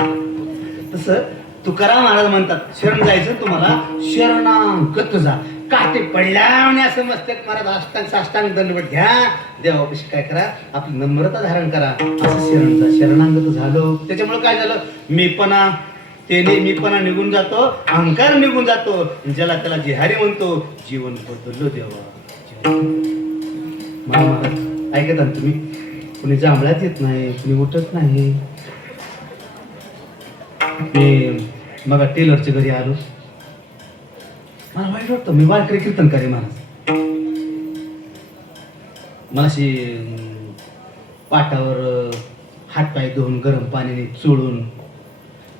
तसं तुकाराम महाराज म्हणतात, शरण जायचं तुम्हाला, शरणांगत जा. काटे पडल्याने असं मस्तक महाराज साष्टांग दंडवट घ्या. देवापाशी काय करा, आपली नम्रता धारण करा. असं शरण जा. शरणांगत झालो. त्याच्यामुळे काय झालं, मीपणा निघून जातो, अहंकार निघून जातो. ज्याला त्याला जिहारी म्हणतो, जीवन बदललो देवा. महाराज ऐकता तुम्ही, कुणी जांभळ्यात येत नाही, कुणी उठत नाही. मी मग टेलरच्या घरी आलो, मला वाईट वाटतं. मी वारकरी कीर्तनकारी महाराज. मला अशी पाटावर हातपाय धुवून गरम पाण्याने चोळून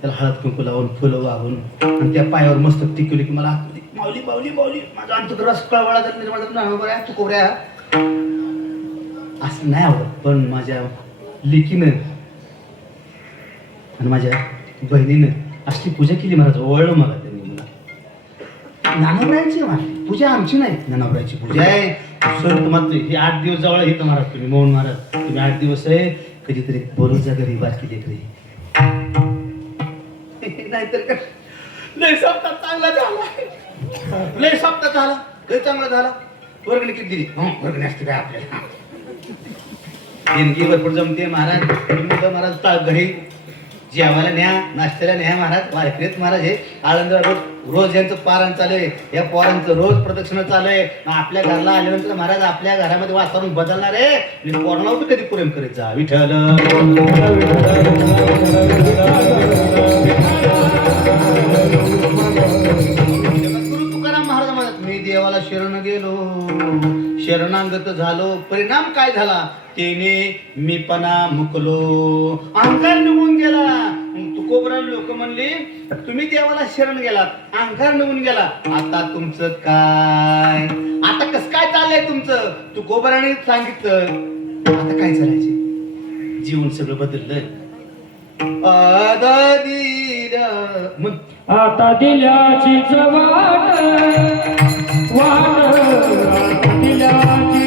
त्याला हळद कुंकू लावून फुलं वाहून आणि त्या पायावर मस्त टिकवली की मला माऊली माऊली माऊली माझा अंत रस कळवळा जात निर्माण तू कोबऱ्या असं नाही आवडत. पण माझ्या लेकीनं आणि माझ्या बहिणीनं असली पूजा केली महाराज. ओळलं मला त्यांनी. मला नानावरायची पूजा आमची नाही, नानावरायची पूजा आहे. सर तुम्हाला हे 8 दिवस जवळ येतं महाराज. तुम्ही मोहन महाराज, तुम्ही 8 दिवस आहे. कधीतरी बरोबर जा घरी, बारकी लेकरी. नाहीतर का लय सप्ताह चांगला झाला, लय सप्ताह झाला, लय चांगला झाला. वर्गणी किती दिली? वर्गणी असते काय आपल्याला. देणगी भरपूर जमते महाराज. महाराज घरी जेवायला न्या, नाश्त्याला न्या महाराज. वारकरीत महाराज हे आळंदला रोज यांचं पारायण चालू आहे. या पोरांचं रोज प्रदक्षिणा चालू आहे. आपल्या घरला आल्यानंतर महाराज आपल्या घरामध्ये वातावरण बदलणार आहे. आणि पोरांना कधी प्रेम करीत जा. विठ्ठल गुरु तुकाराम महाराज म्हणतात, मी देवाला शरण गेलो, शरणांगत झालो. परिणाम काय झाला? तेने मीपणा मुकलो, अहंकार निघून गेला. तुकोबरा लोक म्हणले, तुम्ही देवाला शरण गेलात, अहंकार निघून गेला. आता तुमचं काय? आता कसं काय चाललंय तुमचं? तुकोबराने सांगितलं. आता काय चालायचे? जीवन सगळं बदललं. आता दिल्याची वाट दिल्याची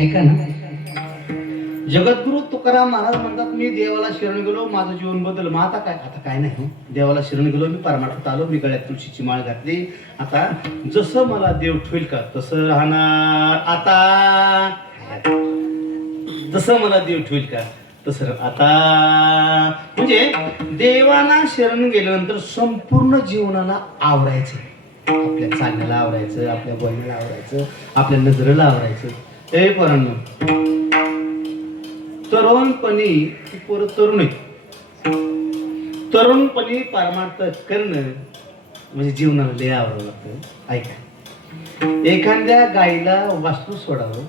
ऐका ना, जगद्गुरु तुकाराम महाराज म्हणतात, मी देवाला शरण गेलो, माझं जीवन बदललं. मग आता काय नाही हो. देवाला शरण गेलो, मी परमार्थात आलो, मी गळ्यात तुळशीची माळ घातली. आता जसं मला देव ठेवेल का तसं राहणार. आता जसं मला देव ठेवेल का तसं आता. म्हणजे देवाला शरण गेल्यानंतर संपूर्ण जीवनाला आवरायचं. आपल्या चालण्याला आवरायचं, आपल्या बोलण्याला आवरायचं, आपल्या नजरेला आवरायचं. हे पोरांनो, तरुणपणी पोरं तरुण आहेत, तरुणपणी परमार्थ करणं म्हणजे जीवनाला लय आवरावं लागतं. ऐका, एखाद्या गाईला वासरू सोडावं,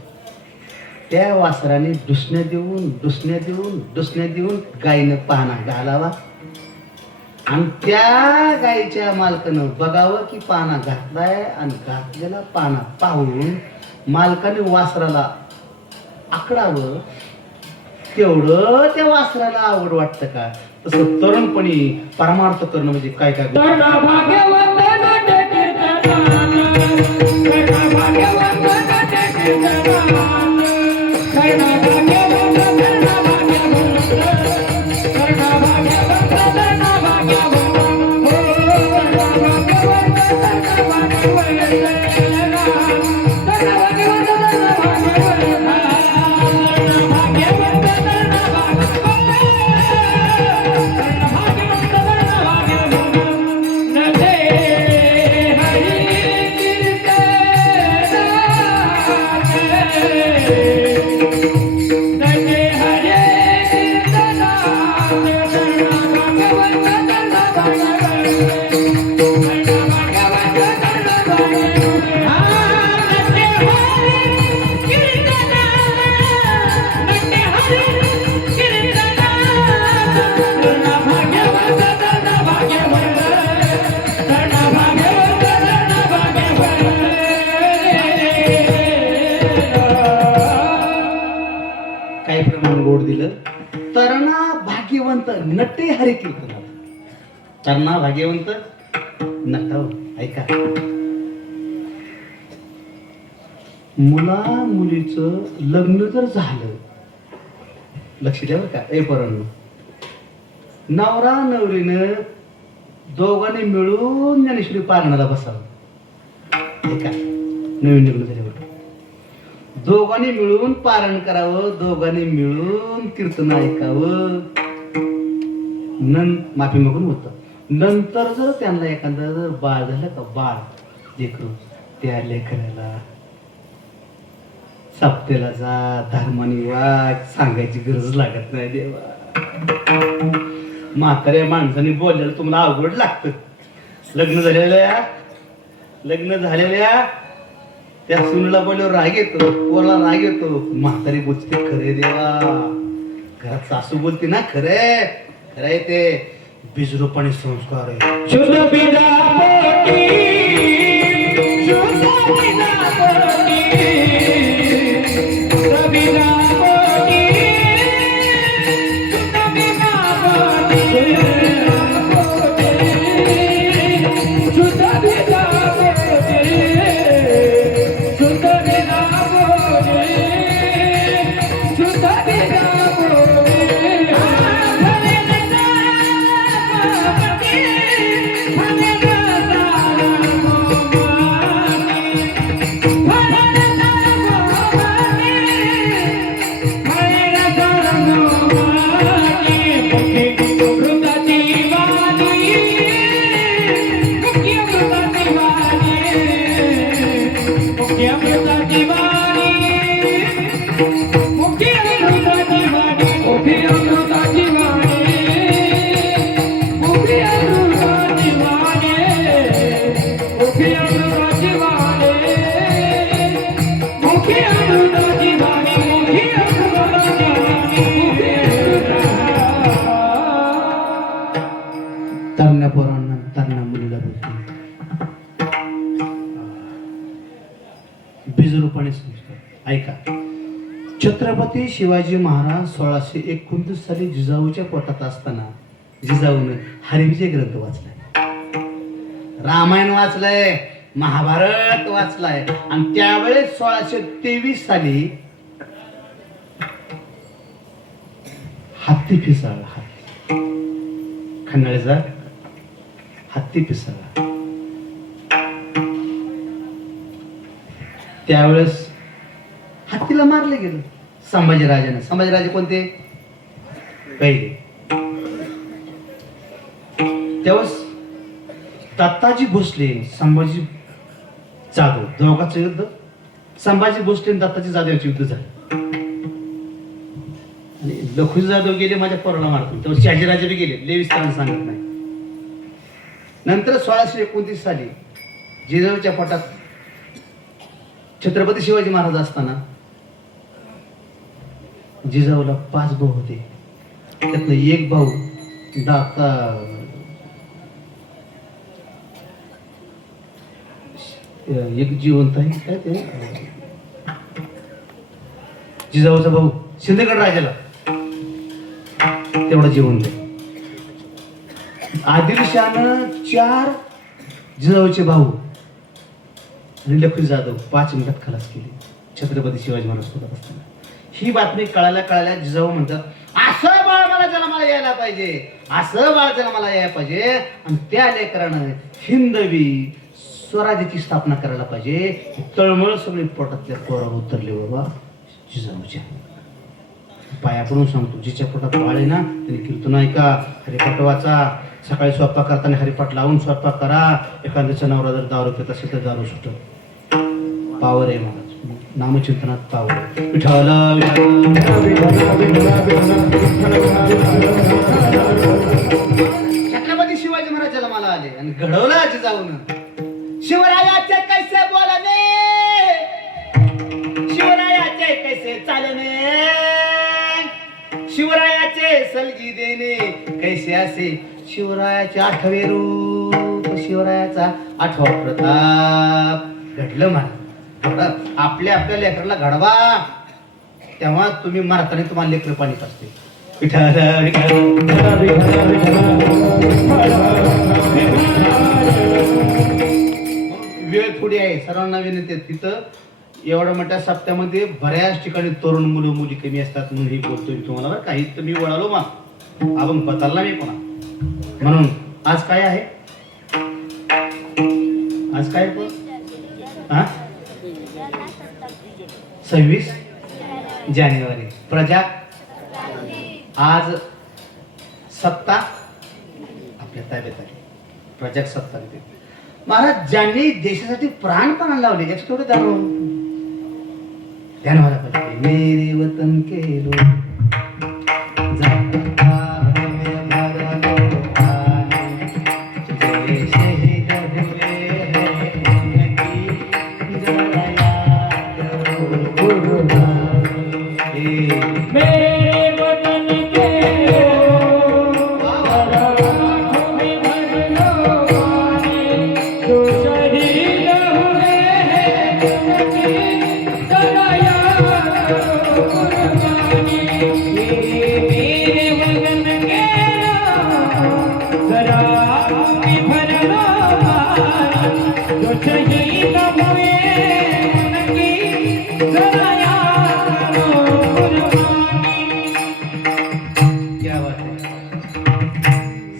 त्या वासराने डुसण्या देऊन गायीनं पाना घालावा आणि त्या गायीच्या मालकानं बघावं की पाना घातलाय, आणि घातलेला पाना पाहून मालकाने वासराला आकडावं. तेवढं त्या वासराला आवड वाटतं का? तसं तरुणपणी परमार्थ करणं म्हणजे काय काय. काही प्रमाण गोड दिलं. तरणा भाग्यवंत नटे हरी कीर्तन. तरणा भाग्यवंत नटाव. ऐका, मुला मुलीचं लग्न जर झालं, लक्ष द्या बरं का ए पोरांनो, नवरा नवरीनं दोघांनी मिळून ज्ञानेश्वरी पारणाला बसावं. ऐका, नवीन लग्न झाल्यावर दोघांनी मिळून पारण करावं, दोघांनी मिळून कीर्तन ऐकावं. माफी मागून होतं. नंतर जर त्यांना एखादं जर बाळ झालं का, बाळ लेकरू, त्या लेकराला सप्तेला जा, धर्माने वाग, सांगायची गरज लागत नाही. देवा, म्हाताऱ्या माणसाने बोललेलं तुम्हाला अवघड लागतं. लग्न झालेल्या त्या सुनला बोलल्यावर राग येतो, पोराला राग येतो. म्हातारी बोलते खरे देवा, घरात सासू बोलते ना खरे खरंय, ते बीजरूपाने संस्कार आहे. शुद्ध बीजापोटी, शुद्ध बीजापोटी, शुद्ध बीजापोटी, शुद्ध बीजापोटी, शुद्ध बीजापोटी, शुद्ध बीजापोटी, शुद्ध बीजापोटी. तरण्या पोरांना, तरण्या मुलीला बोलते बीजरूपाने संस्कार. ऐका, छत्रपती शिवाजी महाराज 1629 साली जिजाऊच्या पोटात असताना जिजाऊनं हरिविजय ग्रंथ वाचलाय, रामायण वाचलंय, महाभारत वाचलाय. आणि त्यावेळेस 1623 साली हत्ती पिसाळला. हत्ती खंडाळीचा हत्ती पिसाळला. त्यावेळेस हत्तीला मारले गेलं संभाजीराजाने. संभाजीराजे कोणते? पहिले. त्यावेळेस दत्ताजी भोसले संभाजी जाधव दोघांचं युद्ध. संभाजी भोसले आणि दत्ताजी जाधव यांचे युद्ध झाले आणि लखुजी जाधव गेले माझ्या पोराला मारतो. तेव्हा शहाजीराजे बी गेले. लय विस्ताराने सांगत नाही. नंतर 1629 साली जिजाऊच्या पोटात छत्रपती शिवाजी महाराज असताना जिजाऊला 5 भाऊ होते. त्यातलं एक भाऊ दाता एक जिवंत आहे. काय ते जिजाऊचा भाऊ सिंदगड राजाला तेवढा जिवंत. आदिलशाहनं 4 जिजाऊचे भाऊ आणि लखुजी जाधव 5 मिनिटात खलास केले छत्रपती शिवाजी महाराज सोबत असताना. ही बातमी कळाल्या जिजाऊ म्हणतात, असं बाळ मला जन्माला यायला पाहिजे, असं बाळ जन्माला यायला पाहिजे आणि त्या लेकरानं हिंदवी स्वराज्याची स्थापना करायला पाहिजे. तळमळ सगळी पोटातल्या पोरावर उतरले बाबा जिजाऊच्या. पाया पडून सांगतो, जिच्या पोटात बाळ आहे ना त्याने कीर्तन ऐका, हरिपाठ वाचा, सकाळी स्वयंपाक करताना हरिपाठ लावून स्वयंपाक करा. एखाद्याचा नवरा जर दारू पित असेल तर दारू सुटत. पावर आहे महाराज, नामचिंतनात पावर आहे. विठ्ठल छत्रपती शिवाजी महाराज जन्माला आले आणि घडवलं जिजाऊन. शिवरायाचे कैसे बोलणे, शिवरायाचे कैसे चालणे, शिवरायाचे सलगी देणे कैसे असे, शिवरायाचे 8वे रूप, शिवरायाचा 8वा प्रताप घडलं मला. आपल्या लेकराला घडवा, तेव्हा तुम्ही मारताना तुम्हाला लेकर पाणी असते. वेळ थोडी आहे, सर्वांना विनंती आहे. तिथं एवढ्या मोठ्या सप्त्यामध्ये बऱ्याच ठिकाणी तरुण मुलं मुली कमी असतात म्हणून हे बोलतोय तुम्हाला. बरं काही तर मी वळालो मग आपण बदलला मी पुन्हा. म्हणून आज काय आहे, आज काय 26 जानेवारी प्रजा. आज सत्ता आपल्या ताब्यात आली, प्रजासत्ताक. महाराज ज्यांनी देशासाठी प्राणपण लावले याचं थोडं ध्यान व्हायला पाहिजे. मेरे वतन के लोग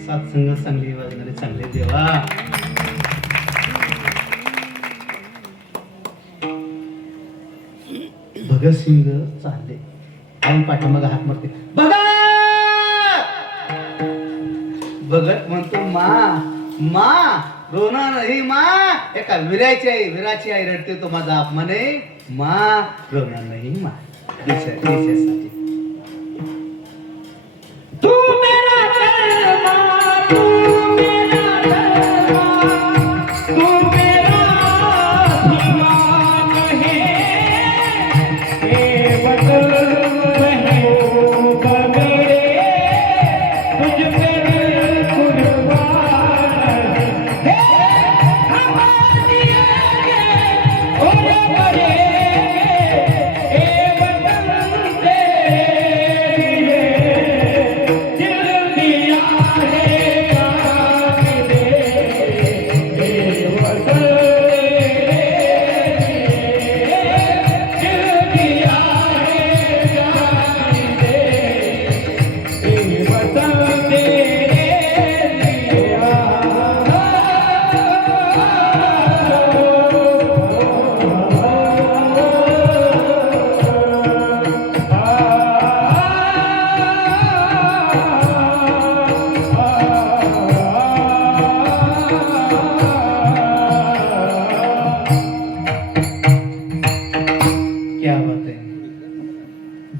सत्संग चांगली वाजणारे चांगले देवा. भगतसिंग चालले आणि पाठीमागे हात मारते. भगत म्हणतो मा मा रोना नाही मा. एका वीराची आई रडते तो माझा अपमान आहे. मा रोना नाही मा. देशासाठी तू मेरा धर्मा, तू मेरा धर्मा, तू मेरा अभिमान है. हे वतन है ओ बगड़े, तुझ पे कुर्बान है. हम जिएंगे और मरेंगे, ए वतन तेरे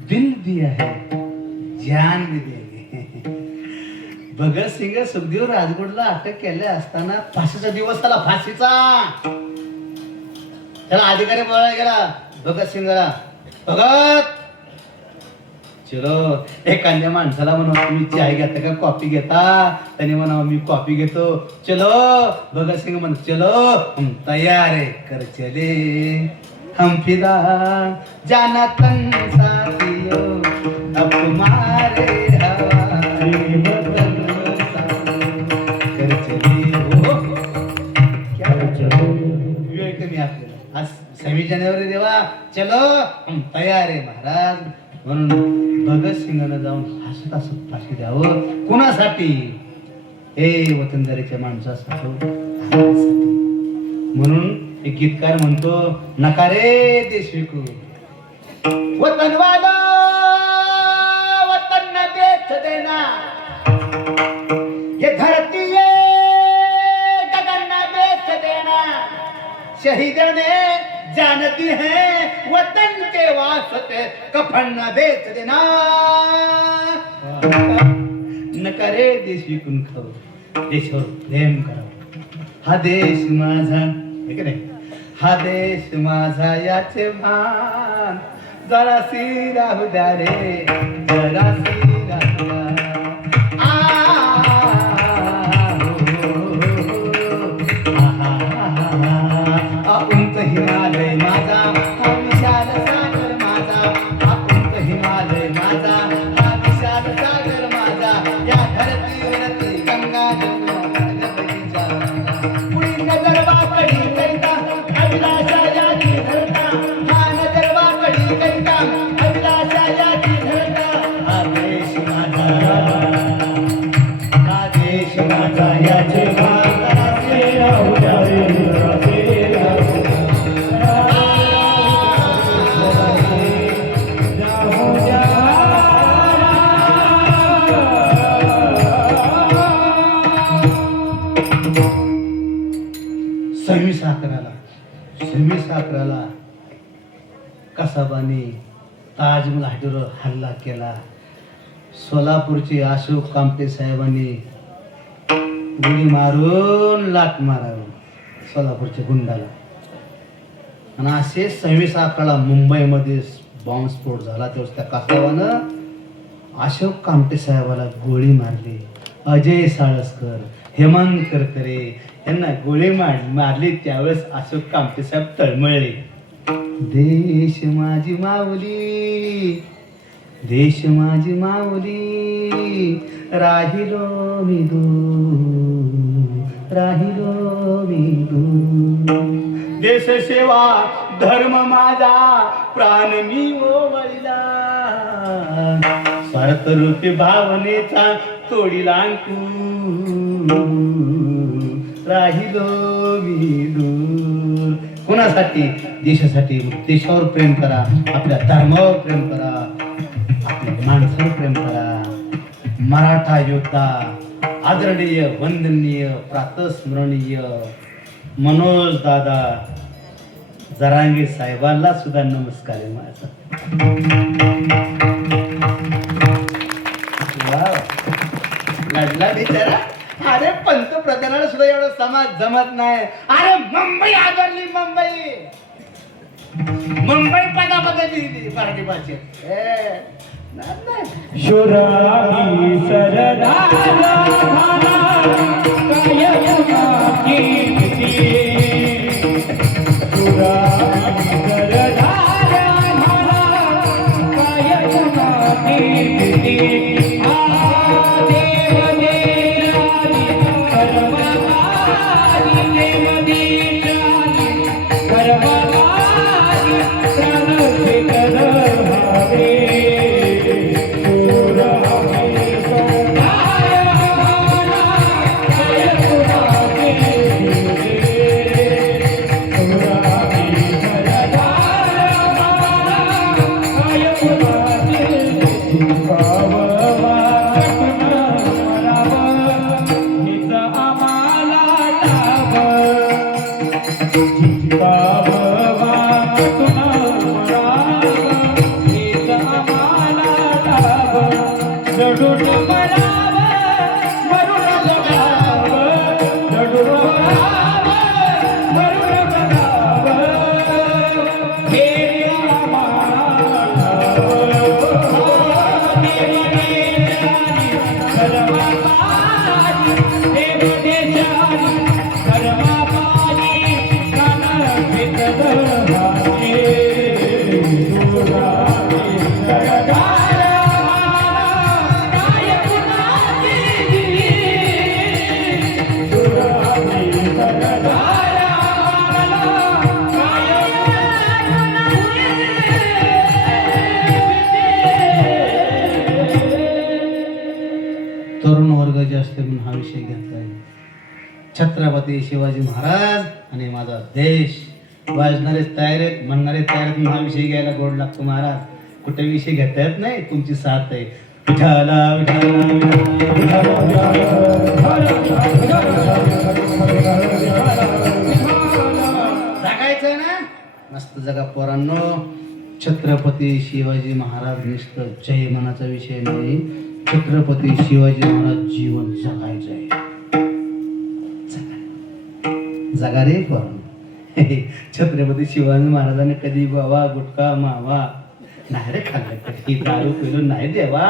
दिल दिया है जान भी देंगे. भगत सिंग सुखदेव राजगुरूला अटक केल्या असताना फाशीचा दिवस त्याला फाशीचा त्याला अधिकारी बोलायला गेला भगत सिंगला भगत चलो एखाद्या माणसाला म्हणा तुम्ही चाय घेता का कॉफी घेता त्याने म्हणा मी कॉफी घेतो चलो भगत सिंग म्हण चलो हम तयार है कर चले हम फिदा जाना तन साथियो अब तुम्हारे हवाले वतन कर चले हो क्या चलो वेळ कमी आपल्याला आज 26 जानेवारी देवा चलो हम तयार आहे महाराज म्हणून भगत सिंगनं जाऊन हसत हसत फाशी द्यावं कुणासाठी हे वतनदारीच्या माणसासाठी म्हणून एक गीतकार म्हणतो नका रे देश विकू वतन वाला वतन न बेच देना ये धरती ये गगन न बेच देना शहीदों ने जान दी है वतन के वास्ते कफन न बेच देना न करे देश विकून खाऊ देशावर प्रेम करावं हा देश माझा हे की नाही हा देश माझा याचे भान जरासी राहू द्या रे जरासी राहू द्या उंच हिमालय माझा हा विशाल सागर माझा हा उंच हिमालय माझा हा विशाल सागर माझा या धरतीवरती गंगा जमुना पुढील नजर वाकडी करिता अभिलाषा याची धरता हा नजर वाकडी करिता अभिलाषा याची धरता हा देश माझा याचे भारताचे राहू द्यावे सव्वीस अकराला कसाबाने ताजमहालवर हल्ला केला सोलापूरचे अशोक कामटे साहेबांनी गोळी मारून लाट मारावं सोलापूरच्या गुंडाला आणि असे 26 अकराला मुंबईमध्ये बॉम्बस्फोट झाला तेव्हा त्या कसाबानं अशोक कामटे साहेबाला गोळी मारली अजय साळसकर हेमंत करकरे यांना गोळी मारली त्यावेळेस अशोक कामटे साहेब तळमळले देश माझी माऊली देश माझी माऊली राहिलो मी दूर राहिलो मी दूर देश सेवा धर्म माझा प्राण मी ओवळला स्वार्थ रूपी भावनेचा तोडीला राहिलो मी दूर कोणासाठी देशासाठी देशावर प्रेम करा आपल्या धर्मावर प्रेम करा आपल्या माणसावर प्रेम करा मराठा योद्धा आदरणीय वंदनीय प्रातस्मरणीय मनोज दादा जरांगे साहेबांना सुद्धा नमस्कार आहे माझा लढला बिचारा अरे पंतप्रधानाला सुद्धा एवढा समाज जमत नाही अरे मुंबई आदरली मुंबई पदापदा दिली मराठी भाषेत शुराही सरदारा Power विषय घेतलाय. छत्रपती शिवाजी महाराज आणि माझा देश. वाजणारे तयार आहेत, म्हणणारे तयार आहेत. हा विषय घ्यायला गोड लागतो महाराज. कुठे विषय घेता येत नाही, तुमची साथ आहे. विठाला जागायचंय ना, मस्त जगा पोरांनो. छत्रपती शिवाजी महाराज नुसतं जय मनाचा विषय नाही, छत्रपती शिवाजी महाराज जीवन जगायचंय. जगा रे पोरांनो. छत्रपती शिवाजी महाराजांनी कधी बाबा गुटखा मावा नाही रे खाल्लं, कधी दारू पिलो नाही देवा.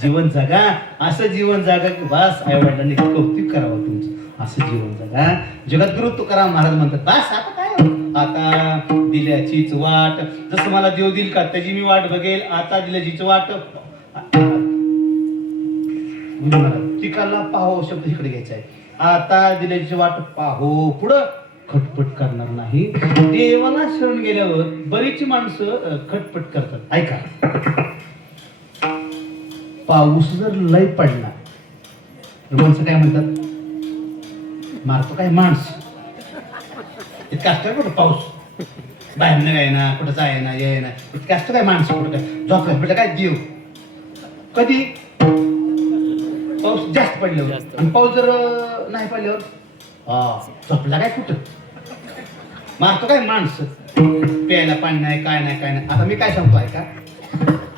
जीवन जगा, असं जीवन जगा की बस आई वडिलांनी कौतुक करावं तुमचं. असं जीवन जगा. जगद्गुरु तुकाराम महाराज म्हणतात बस आता काय, आता दिल्याचीच वाट. जसं मला देव दिल का त्याची मी वाट बघेल, आता दिल्याचीच वाट. तिकाला पाहो शब्द इकडे घ्यायचा आहे. आता दिल्याची वाट पाहो, पुढं खटपट करणार नाही. देवाला शरण गेल्यावर बरीच माणसं खटपट करतात. ऐका, पाऊस जर लय पडला तर माणसं काय म्हणतात, मारतो काय माणस. इतका असतं कुठं पाऊस, बाहेर न गाय ना, कुठं जाय ना ये ना, इतका असतं काय माणसं. कुठं काय झोपलं म्हटलं काय देव. कधी पाऊस जास्त पडल्यावर, आणि पाऊस जर नाही पडल्यावर झोपला काय कुठं, मारतो काय माणसं. प्यायला पाणी नाही, काय नाही काय नाही. आता मी काय सांगतो आहे का,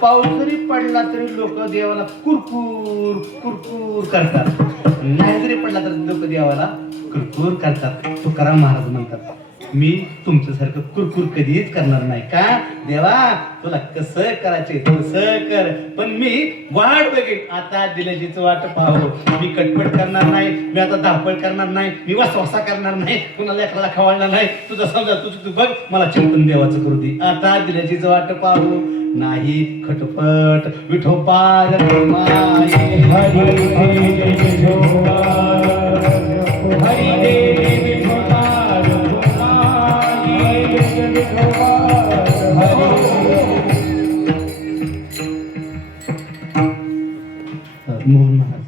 पाऊस जरी पडला तरी लोक देवाला कुरकुर कुरकुर करतात. नाही जरी पडला तरी लोक देवाला कुरकुर करतात. तुकाराम महाराज म्हणतात मी तुमच्यासारखं कुरकुर कधीच करणार नाही. का देवा, तुला कसं करायचंय तसं कर, पण मी वाट बघेन. आता दिल्याचीच वाट पाहू. मी कटपट करणार नाही, मी आता धावपळ करणार नाही, मी वसवसा करणार नाही, कुणाला एखादा खवळणार नाही. तुझं समजा तुझं तू बघ, मला चिंतन देवाचं करू दे. आता दिल्याचीच वाट पाहू, नाही खटपट. विठोबा मोहन महाराज.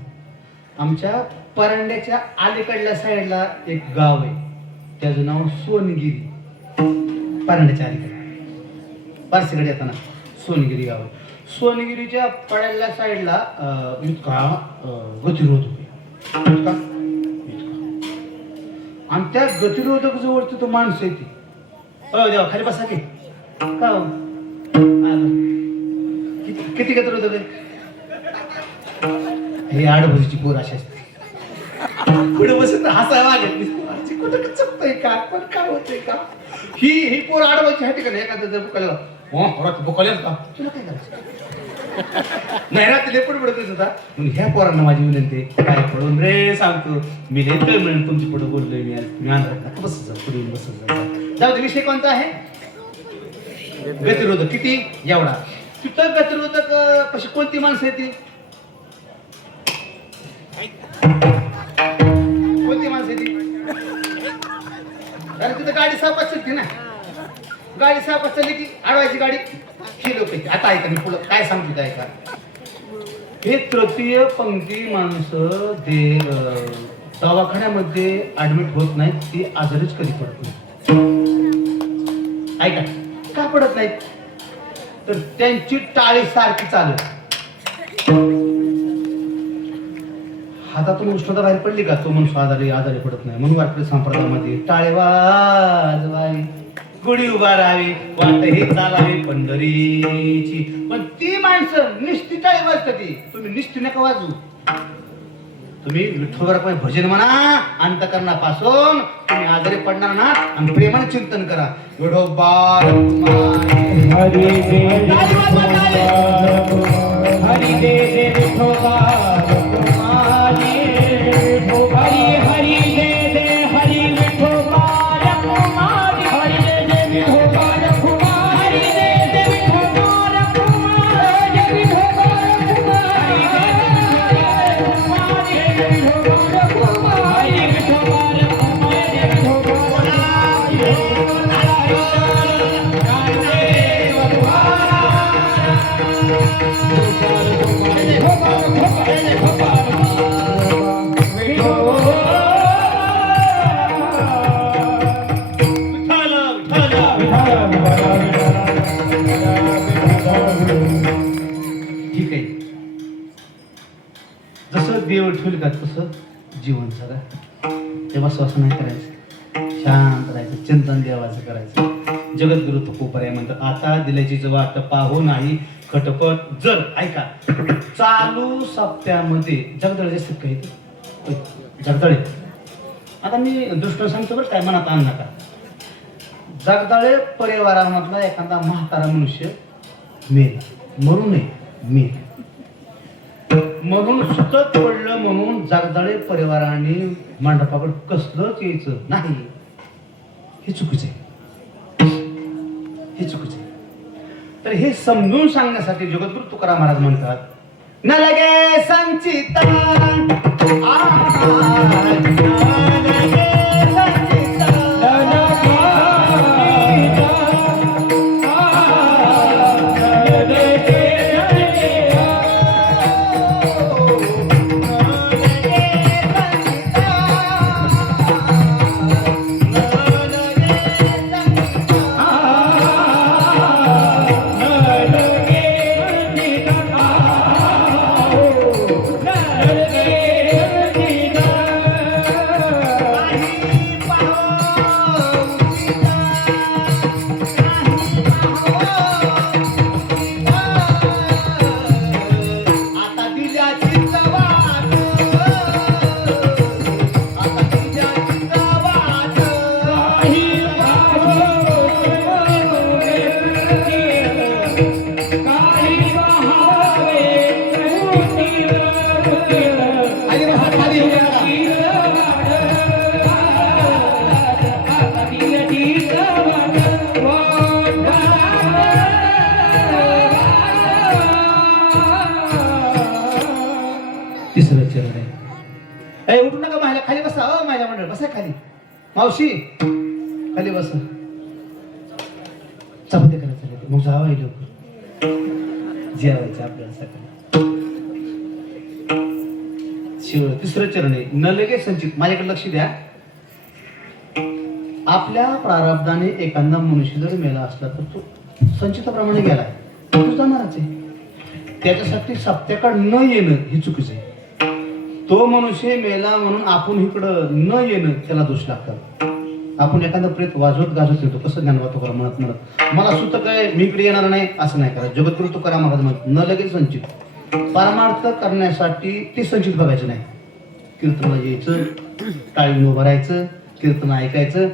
आमच्या परांड्याच्या अलीकडल्या साईडला एक गाव आहे, त्याचं नाव सोनगिरी. परांड्याच्या अलीकडे पारसीकडे येताना सोनगिरी गाव. सोनगिरीच्या पडल्या साईडला इतका गतिरोधक इतका, आणि त्या गतिरोधक जवळची तो माणसं आहे ती. देवा खाली बसा की. का किती गतिरोधक आहे. हे आडभजीची पोर अशी असते, पुढे बसत हसायला लागत कुठं चुकतंय का, पण काय होतंय का. ही पोर आडभजी आहे का नाही. एखादं जर बुकायला बुकायला का तुला काय करायचं नाही रात्री लेपड पडतच होता. म्हणून ह्या पोरांना माझी विनंती, काय पडून रे सांगतो मी लय तर म्हणून तुमची पुढे बोललोय. मी आणलं बस पुढे बस जाऊ दे. विषय कोणता आहे, गतिरोधक. किती एवढा. तिथं गतिरोधक कशी कोणती माणसं आहे ती, कोणती माणसं आहे ती. कारण तिथं गाडी सावकाश चलते ना, गाडी सावकाश चालली की अडवायची गाडी ही लोक. आता ऐका मी पुढं काय सांगतो ते ऐका. हे तृतीय पंक्ती माणसं ते दवाखान्यामध्ये ऍडमिट होत नाहीत, ती आजारीच कधी पडत नाही. ऐका का पडत नाहीत, तर त्यांची टाळी सारखी चालत. हातातून उष्णता बाहेर पडली का तो मनुष्य आजारी पडत नाही. म्हणून वाटतं संप्रदायामध्ये टाळे वाजवावी, गुढी उभा राहावी, वाटही चालावी पंढरीची. पण ती माणसं निष्ठी टाळी वाजतात. ती तुम्ही निष्ठी नका वाजू. तुम्ही विठ्ठलराय भजन म्हणा अंतकरणापासून. तुम्ही आजारी पडणार ना, आणि प्रेमाने चिंतन करा. विठोबा हरी दे विठोबा विठोबा देव ठेवली का तसं जीवन जगा. तेव्हा श्वास नाही करायचं, शांत राहायचं, चिंतन देवाचं करायचं. जगद्गुरु तुकोबराय म्हणतात, आता दिल्याची वाट पाहू नाही खटपट. जर ऐका, चालू सप्त्यामध्ये जगदळे असतात काही जगदळे. आता मी दृष्ट सांगतो बरं, काय मनात आण नका. जगदाळे परिवारामधला एखादा म्हातारा मनुष्य मेला, मरू नये, मेल म्हणून सुतत पडलं म्हणून जगदाळे परिवाराने मंडपाकडे कसलंच यायचं नाही. हे चुकीचं आहे, हे चुकीचं आहे. तर हे समजून सांगण्यासाठी जगद्गुरु तुकाराम महाराज म्हणतात, न लगे संचिता तिसरं चरण आहे. उठू नका, महिला खाली बसा. महिला मंडळ बसा खाली. मावशी खाली बसा. चपाती करायचं मग जावं लवकर, जेवायचं आपल्याला सकाळी. शिव तिसरं चरण आहे, न लगे संचित. माझ्याकडे लक्ष द्या. आपल्या प्रारब्धाने एखादा मनुष्य जर मेला असला तर तो संचिताप्रमाणे गेला, तो जाणारच आहे. त्याच्यासाठी सप्त्याकडे न येणं हे चुकीचं आहे. तो मनुष्य मेला म्हणून आपण इकडं न येणं त्याला दोष लागतात. आपण एखादा प्रेत वाजवत गाजवत येतो, कसं ज्ञानोबा तुकाराम म्हणत म्हणत मला सुत काय मी इकडे येणार नाही असं नाही करायचं. जगद्गुरु तुकाराम महाराज म्हणत, न लगेच संचित. परमार्थ करण्यासाठी ते संचित बघायचं नाही. कीर्तनाला यायचं, टाळीनं उभं राहायचं, कीर्तन ऐकायचं,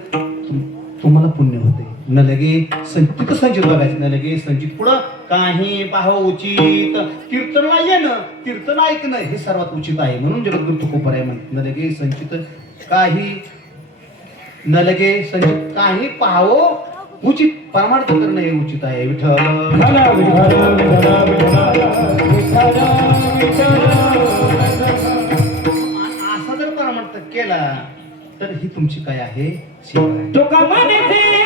तुम्हाला पुण्य होते. न लगे संचित संचित बघायचं, न लगे संचित. पुढं काही पाहो उचित. कीर्तनला येणं, कीर्तन ऐकणं हे सर्वात उचित आहे. म्हणून जगद्गुरु तुकोबराय म्हणतात, न लगे संचित काही, न लगे संचित काही पाहावो उचित. परमार्थ करणं हे उचित आहे. विठ्ठल असा जर परमार्थ केला तर ही तुमची काय आहे, सेवा आहे. तुका म्हणे सेवा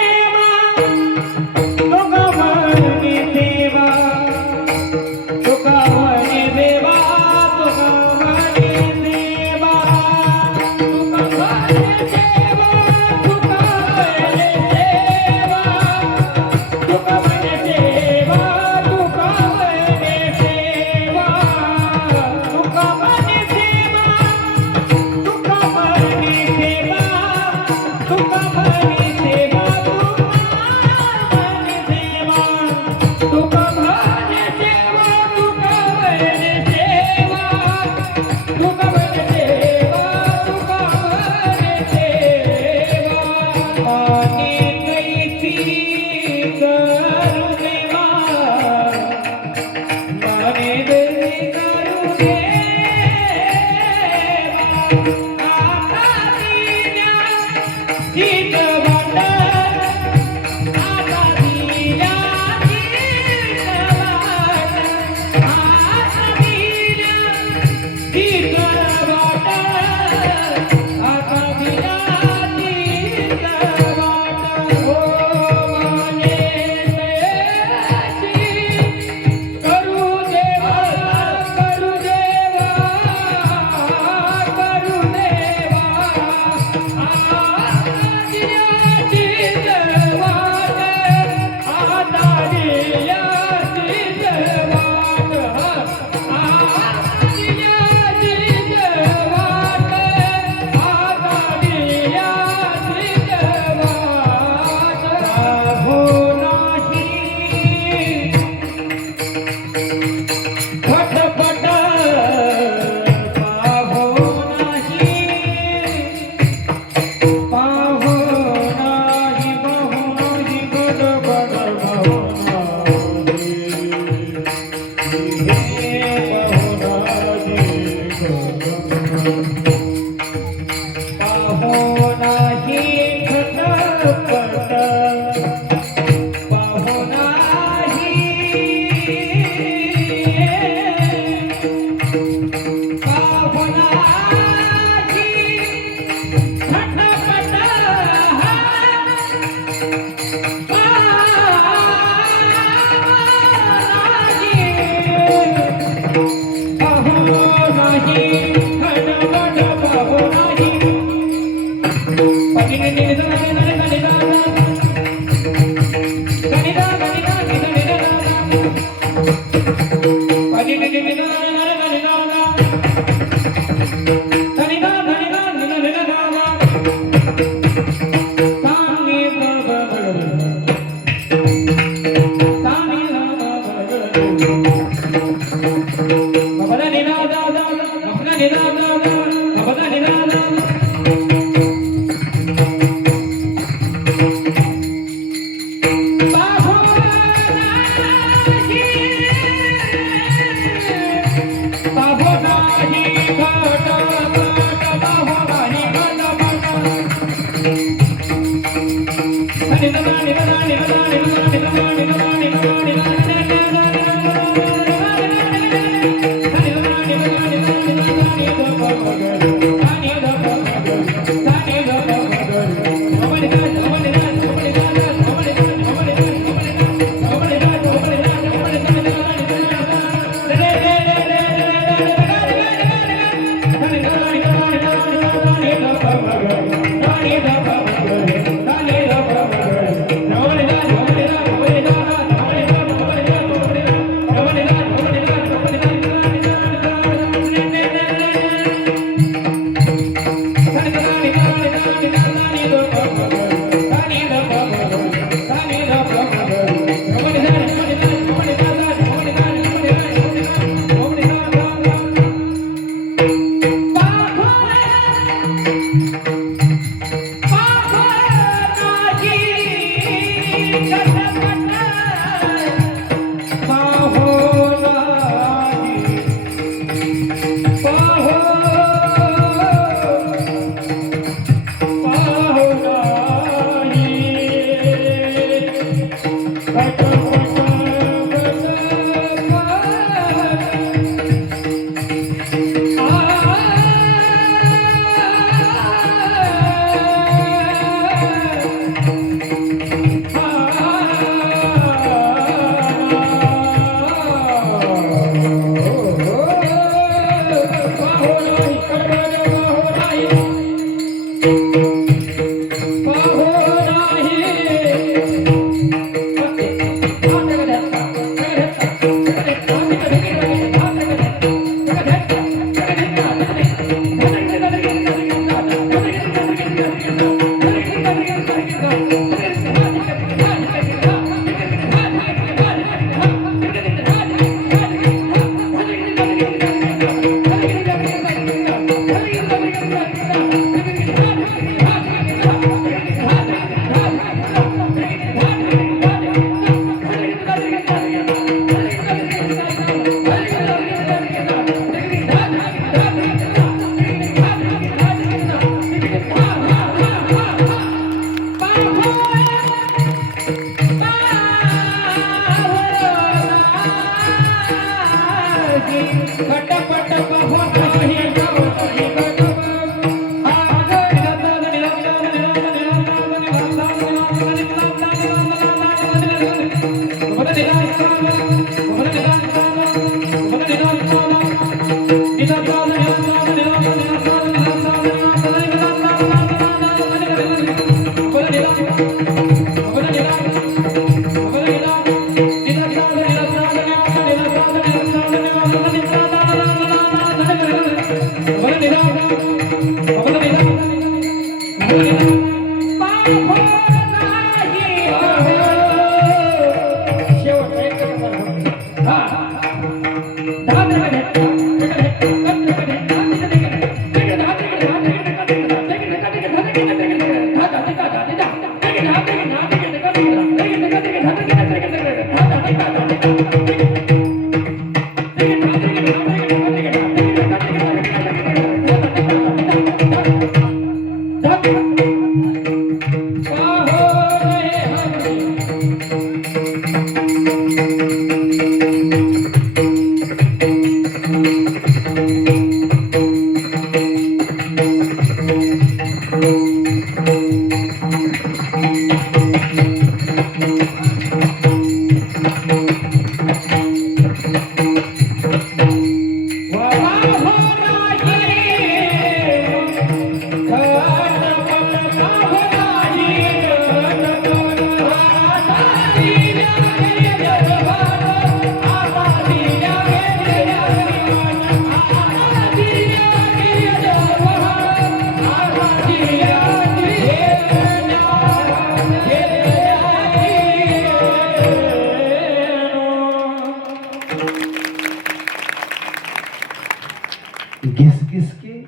घिस घिस के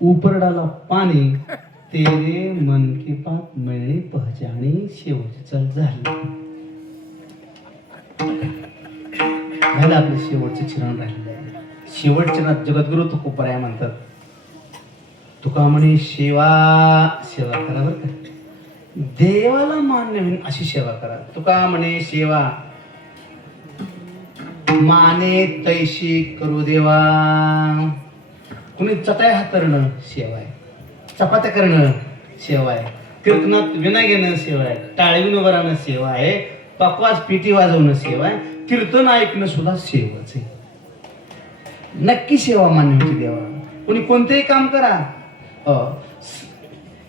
ऊपर डाला पाणी, तेरे मन की बात मिळणी पहचानी, शेवटची चल झाली. झालं आपलं शेवटचं चिरण राहिलेलं आहे. शेवट चिरणात जगद्गुरु तुकोबराय म्हणतात, तुका म्हणे सेवा सेवा करा बरं का, देवाला मान्य होईल अशी सेवा करा. तुका म्हणे सेवा माने तैशी करू देवा. कुणी चटाई हातरणं सेवा आहे, चपात्या करणं सेवा आहे, कीर्तनात विना घेणं सेवा आहे, टाळवीन उभं राहणं सेवा आहे, पकवास पिटी वाजवणं सेवा आहे, कीर्तन ऐकणं सुद्धा सेवाच आहे. नक्की सेवा मान्य होती देवा. कोणी कोणतेही काम करा,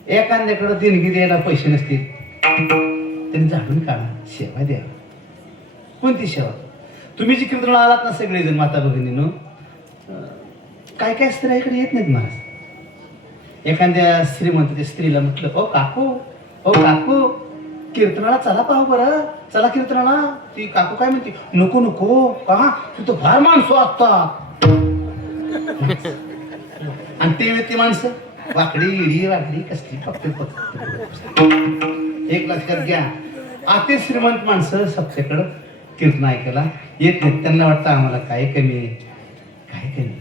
एखाद्याकडे देणगी द्यायला पैसे नसतील, त्यांनी झाडून काढा, सेवा द्या. कोणती सेवा? तुम्ही जी कीर्तनाला आलात ना सगळेजण माता भगिनीनं, काय काय स्त्रियाकडे येत नाहीत महाराज. एखाद्या श्रीमंत स्त्रीला म्हटलं, ओ काकू, ओ काकू, कीर्तनाला चला पाहू बरं, चला कीर्तनाला. ती काकू काय म्हणते, नको नको, का तिथं फार माणसं असतात. आणि ते माणसं वाकडी इडी वाकडी कसली फक्त एक लक्षात घ्या, अति श्रीमंत माणसं सप्त्याकडं कीर्तन ऐकायला येत नाहीत. त्यांना वाटतं आम्हाला काय कमी आहे, काय कमी.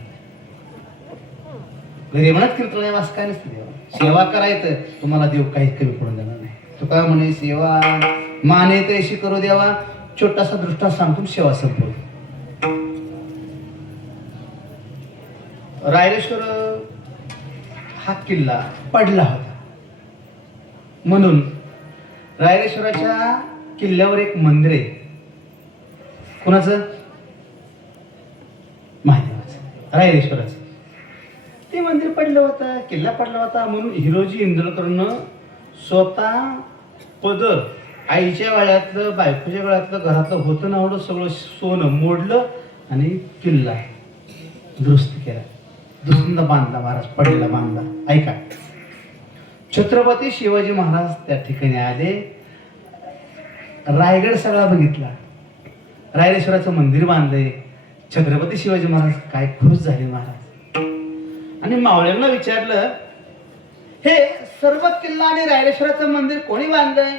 घरी म्हणत कीर्तन वास काय नसते देवा. सेवा करायचं तुम्हाला देव काहीच कमी पडून देणार नाही. तुका म्हणे सेवा माने तैशी करू देवा. छोटासा दृष्टा सांगतो, सेवा संपवतो. रायरेश्वर हा किल्ला पडला होता, म्हणून रायरेश्वराच्या किल्ल्यावर एक मंदिर आहे. कोणाचं? महादेवाचं, रायरेश्वराचं. ते मंदिर पडलं होतं, किल्ला पडला होता, म्हणून हिरोजी इंदुरकरनं स्वतः पदर आईच्या गळ्यातलं, बायकोच्या गळ्यातलं, घरातलं होतं ना एवढं सगळं सोनं मोडलं आणि किल्ला दुरुस्त केला, दुसऱ्यांदा बांधला. महाराज पडलेला बांधला. ऐका, छत्रपती शिवाजी महाराज त्या ठिकाणी आले, रायगड सगळा बघितला, रायरेश्वराचं मंदिर बांधले. छत्रपती शिवाजी महाराज काय खुश झाले महाराज. आणि मावळ्यांना विचारलं, हे सर्व किल्ला आणि रायरेश्वराचं मंदिर कोणी बांधलंय?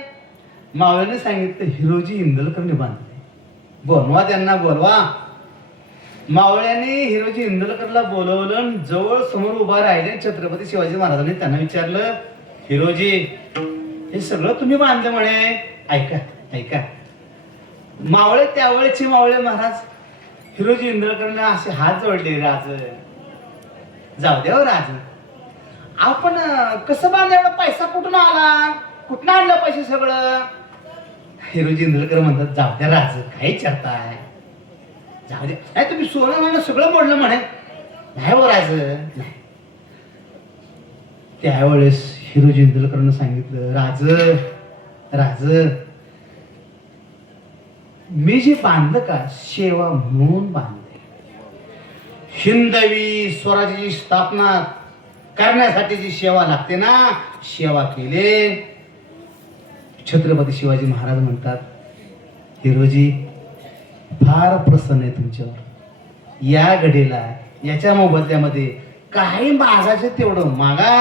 मावळ्याने सांगितलं, हिरोजी इंदलकरने बांधले. बोलवा त्यांना, बोलवा. मावळ्याने हिरोजी इंदलकरला बोलवलं, जवळ समोर उभा राहिले छत्रपती शिवाजी महाराजांनी त्यांना विचारलं, हिरोजी हे सगळं तुम्ही बांधलं म्हणे, ऐका ऐका. मावळे त्यावेळेचे मावळे महाराज हिरोजी इंदलकरने असे हात जोडले, राज जाऊ द्या राज, आपण कसं बांधायला, पैसा कुठून आला, कुठून आणलं पैसे सगळं? हिरोजी इंदलकर म्हणतात, जाऊ द्या राज, काय विचारताय, जाऊ द्या. नाही तुम्ही सोनं म्हणणं सगळं मोडलं म्हणे. नाही हो राज, नाही. त्यावेळेस हिरोजी इंदलकरनं सांगितलं, राज राज मी जे बांधलं का सेवा म्हणून बांधले. हिंदवी स्वराज्याची स्थापना करण्यासाठी जी सेवा लागते ना, सेवा केले. छत्रपती शिवाजी महाराज म्हणतात, हिरोजी फार प्रसन्न आहे तुमच्यावर. या घडीला याच्या मोबदल्यामध्ये काही मागायचं तेवढं मागा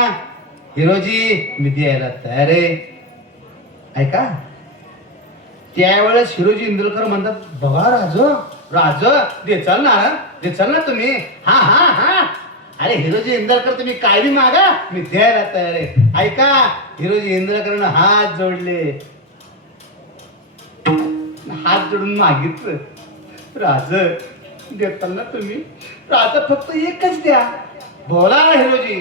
हिरोजी, मी द्यायला तयार आहे. ऐका, त्यावेळेस हिरोजी इंदुरकर म्हणतात, बघा राज राज देचाल ना तुम्ही. हा हा हा, अरे हिरोजी इंदुरकर तुम्ही काय बी मागा, मी द्यायला तयार आहे. ऐका, हिरोजी इंदुरकरनं हात जोडले, हात जोडून मागितलं, राज देताल ना तुम्ही, राज फक्त एकच द्या. बोला हिरोजी,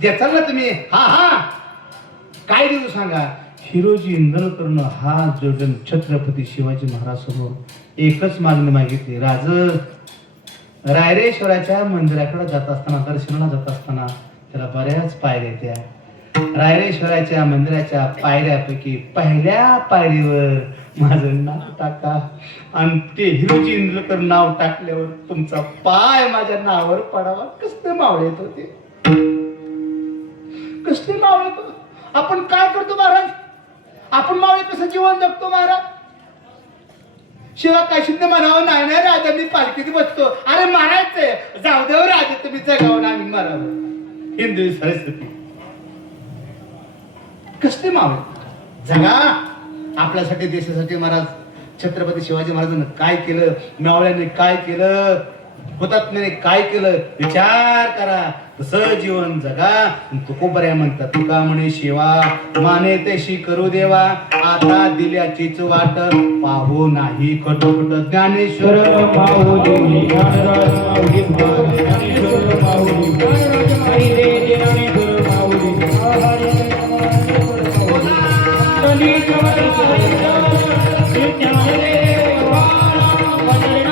देताल ना तुम्ही? हा हा, काय देऊ सांगा. हिरोजी इंदलकरनं हात जोडून छत्रपती शिवाजी महाराज समोर एकच मागणी मागितली, राज रायरेश्वराच्या मंदिराकडे जात असताना, दर्शनाला जात असताना त्याला बऱ्याच पायऱ्या त्या. रायरेश्वराच्या मंदिराच्या पायऱ्यापैकी पहिल्या पायरीवर माझं नाव टाका. आणि ते हिरोजी इंदलकर नाव टाकल्यावर तुमचा पाय माझ्या नावावर पडावा. कसले मावळे येत होते, कसले मावळे येतो. आपण काय करतो महाराज, आपण मावळे कसं जीवन जगतो महाराज. शिवाय काय शिंदे म्हणावं, नाही नाही राजा मी पालखीत बसतो. अरे मारायचंय, जाऊ देव राजा तुम्ही जगावं हिंदवी सरस्वती कसले मावळे जगा आपल्यासाठी देशासाठी महाराज छत्रपती शिवाजी महाराजांनी काय केलं मावळ्यांनी काय केलं हुतात्म्याने काय केलं विचार करा तसं जीवन जगा तुकोबऱ्या म्हणतात तुका म्हणे शिवा माने तशी करू देवा आता दिल्याचीच वाट पाहू नाही खटोखट ज्ञानेश्वर माऊली ज्ञानराज माऊली ज्ञानेश्वर माऊली ज्ञानराज माऊली ज्ञानेश्वर माऊली कली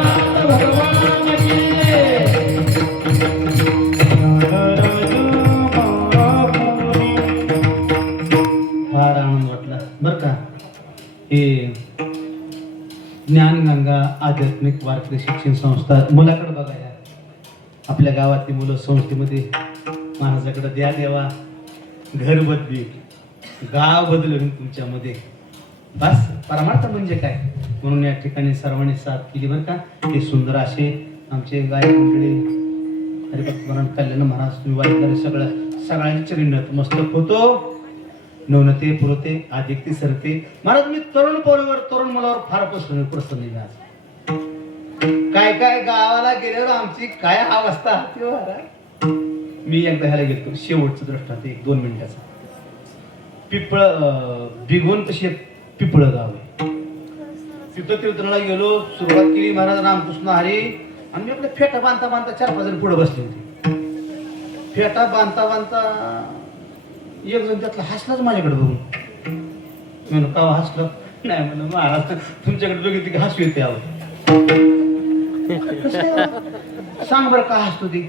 फार आनंद वाटला बर का हे ज्ञानगंगा आध्यात्मिक वारकरी शिक्षण संस्था मुलाकडे बघायला आपल्या गावातली मुलं संस्थेमध्ये महाराजाकडे द्या देवा घर बदली गाव बदलून तुमच्यामध्ये बस परमार्थ म्हणजे काय म्हणून या ठिकाणी सर्वांनी साथ केली बरं का हे सुंदर असे आमचे गायक मंडळी हरिभक्त कल्याण महाराज तुम्ही वाईट सगळ्यांच्या चरणी नतमस्तक होतो नवनते पुरते आदित्य सरते महाराज मी तरुण पोरीवर तरुण मुलावर फार प्रसन्न आहे आज काय काय गावाला गेल्यावर आमची काय अवस्था होती हो महाराज मी एकदा ह्याला गेलो शेवटचं दृष्टांत 1-2 मिनिटाचा पिपळ भिगवण तशी एक पिपळ गाव आहे तिथं कीर्तनाला गेलो सुरुवात केली महाराज रामकृष्ण हरी आणि मी आपल्या फेटा बांधता बांधता 4-5 जण पुढे बसले होते फेटा बांधता बांधता एक जण त्यातला हसलाच माझ्याकडे बघून म्हणून का हसलं नाही म्हणून महाराज तुमच्याकडे बघितली की हसू येते सांग बरं का हसतो ती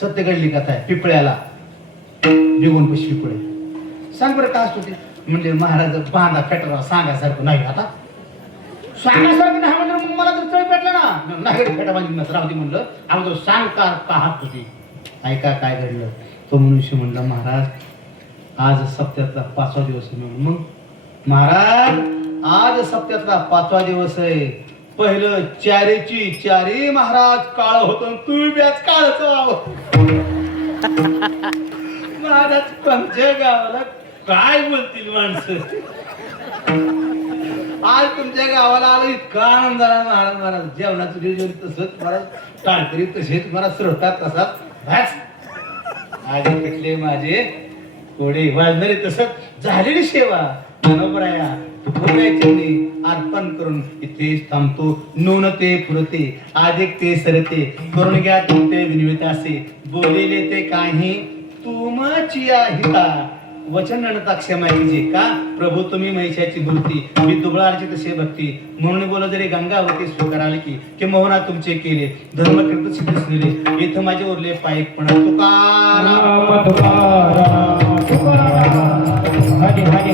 सत्य घडली कथा आहे पिपळ्याला निघून पशी पिपळे सांग बरं का हसतो ती म्हणजे महाराज बांधा फेटरा सांगासारखं नाही आता सांगासारखं नाही म्हणलं मग मला तर चळ पेटलं ना नाही फेटा बांधून राहू दे म्हणलं अगोदर सांग का हसतो ती ऐका काय घडलं तो मनुष्य म्हणला महाराज आज सप्त्यातला 5वा दिवस आहे मग महाराज आज सप्त्यातला 5वा दिवस आहे पहिलं चारी महाराज काळ होतो तुम्ही बी आज काळच व्हावं महाराज तुमच्या गावाला काय बोलतील माणसं आज तुमच्या गावाला आलो इतका आनंद झाला महाराज जेवणाचं जेवण तसंच महाराज टाळकरी तसेच महाराज श्रोतात तसाच भाच आज पेटले माझे थोडे वाजणारे तसंच झालेली सेवा मनोबराया अर्पण करून इथेच थांबतो नून ते पुरते आदिक ते सरते करून घ्या तुमचे विनवित असे बोलेले ते काही तुमची हिता वचन रणता क्षमा कीजे का प्रभू तुम्ही महिषाची मूर्ती मी दुबळारची तसे भक्ती म्हणून बोल जरी गंगावती स्वीकाराले की मोहना तुमचे केले धर्मकीर्त सिद्धले इथं माझे उरले पायक पण तुकाराम तुकाराम तुकाराम हरी हरी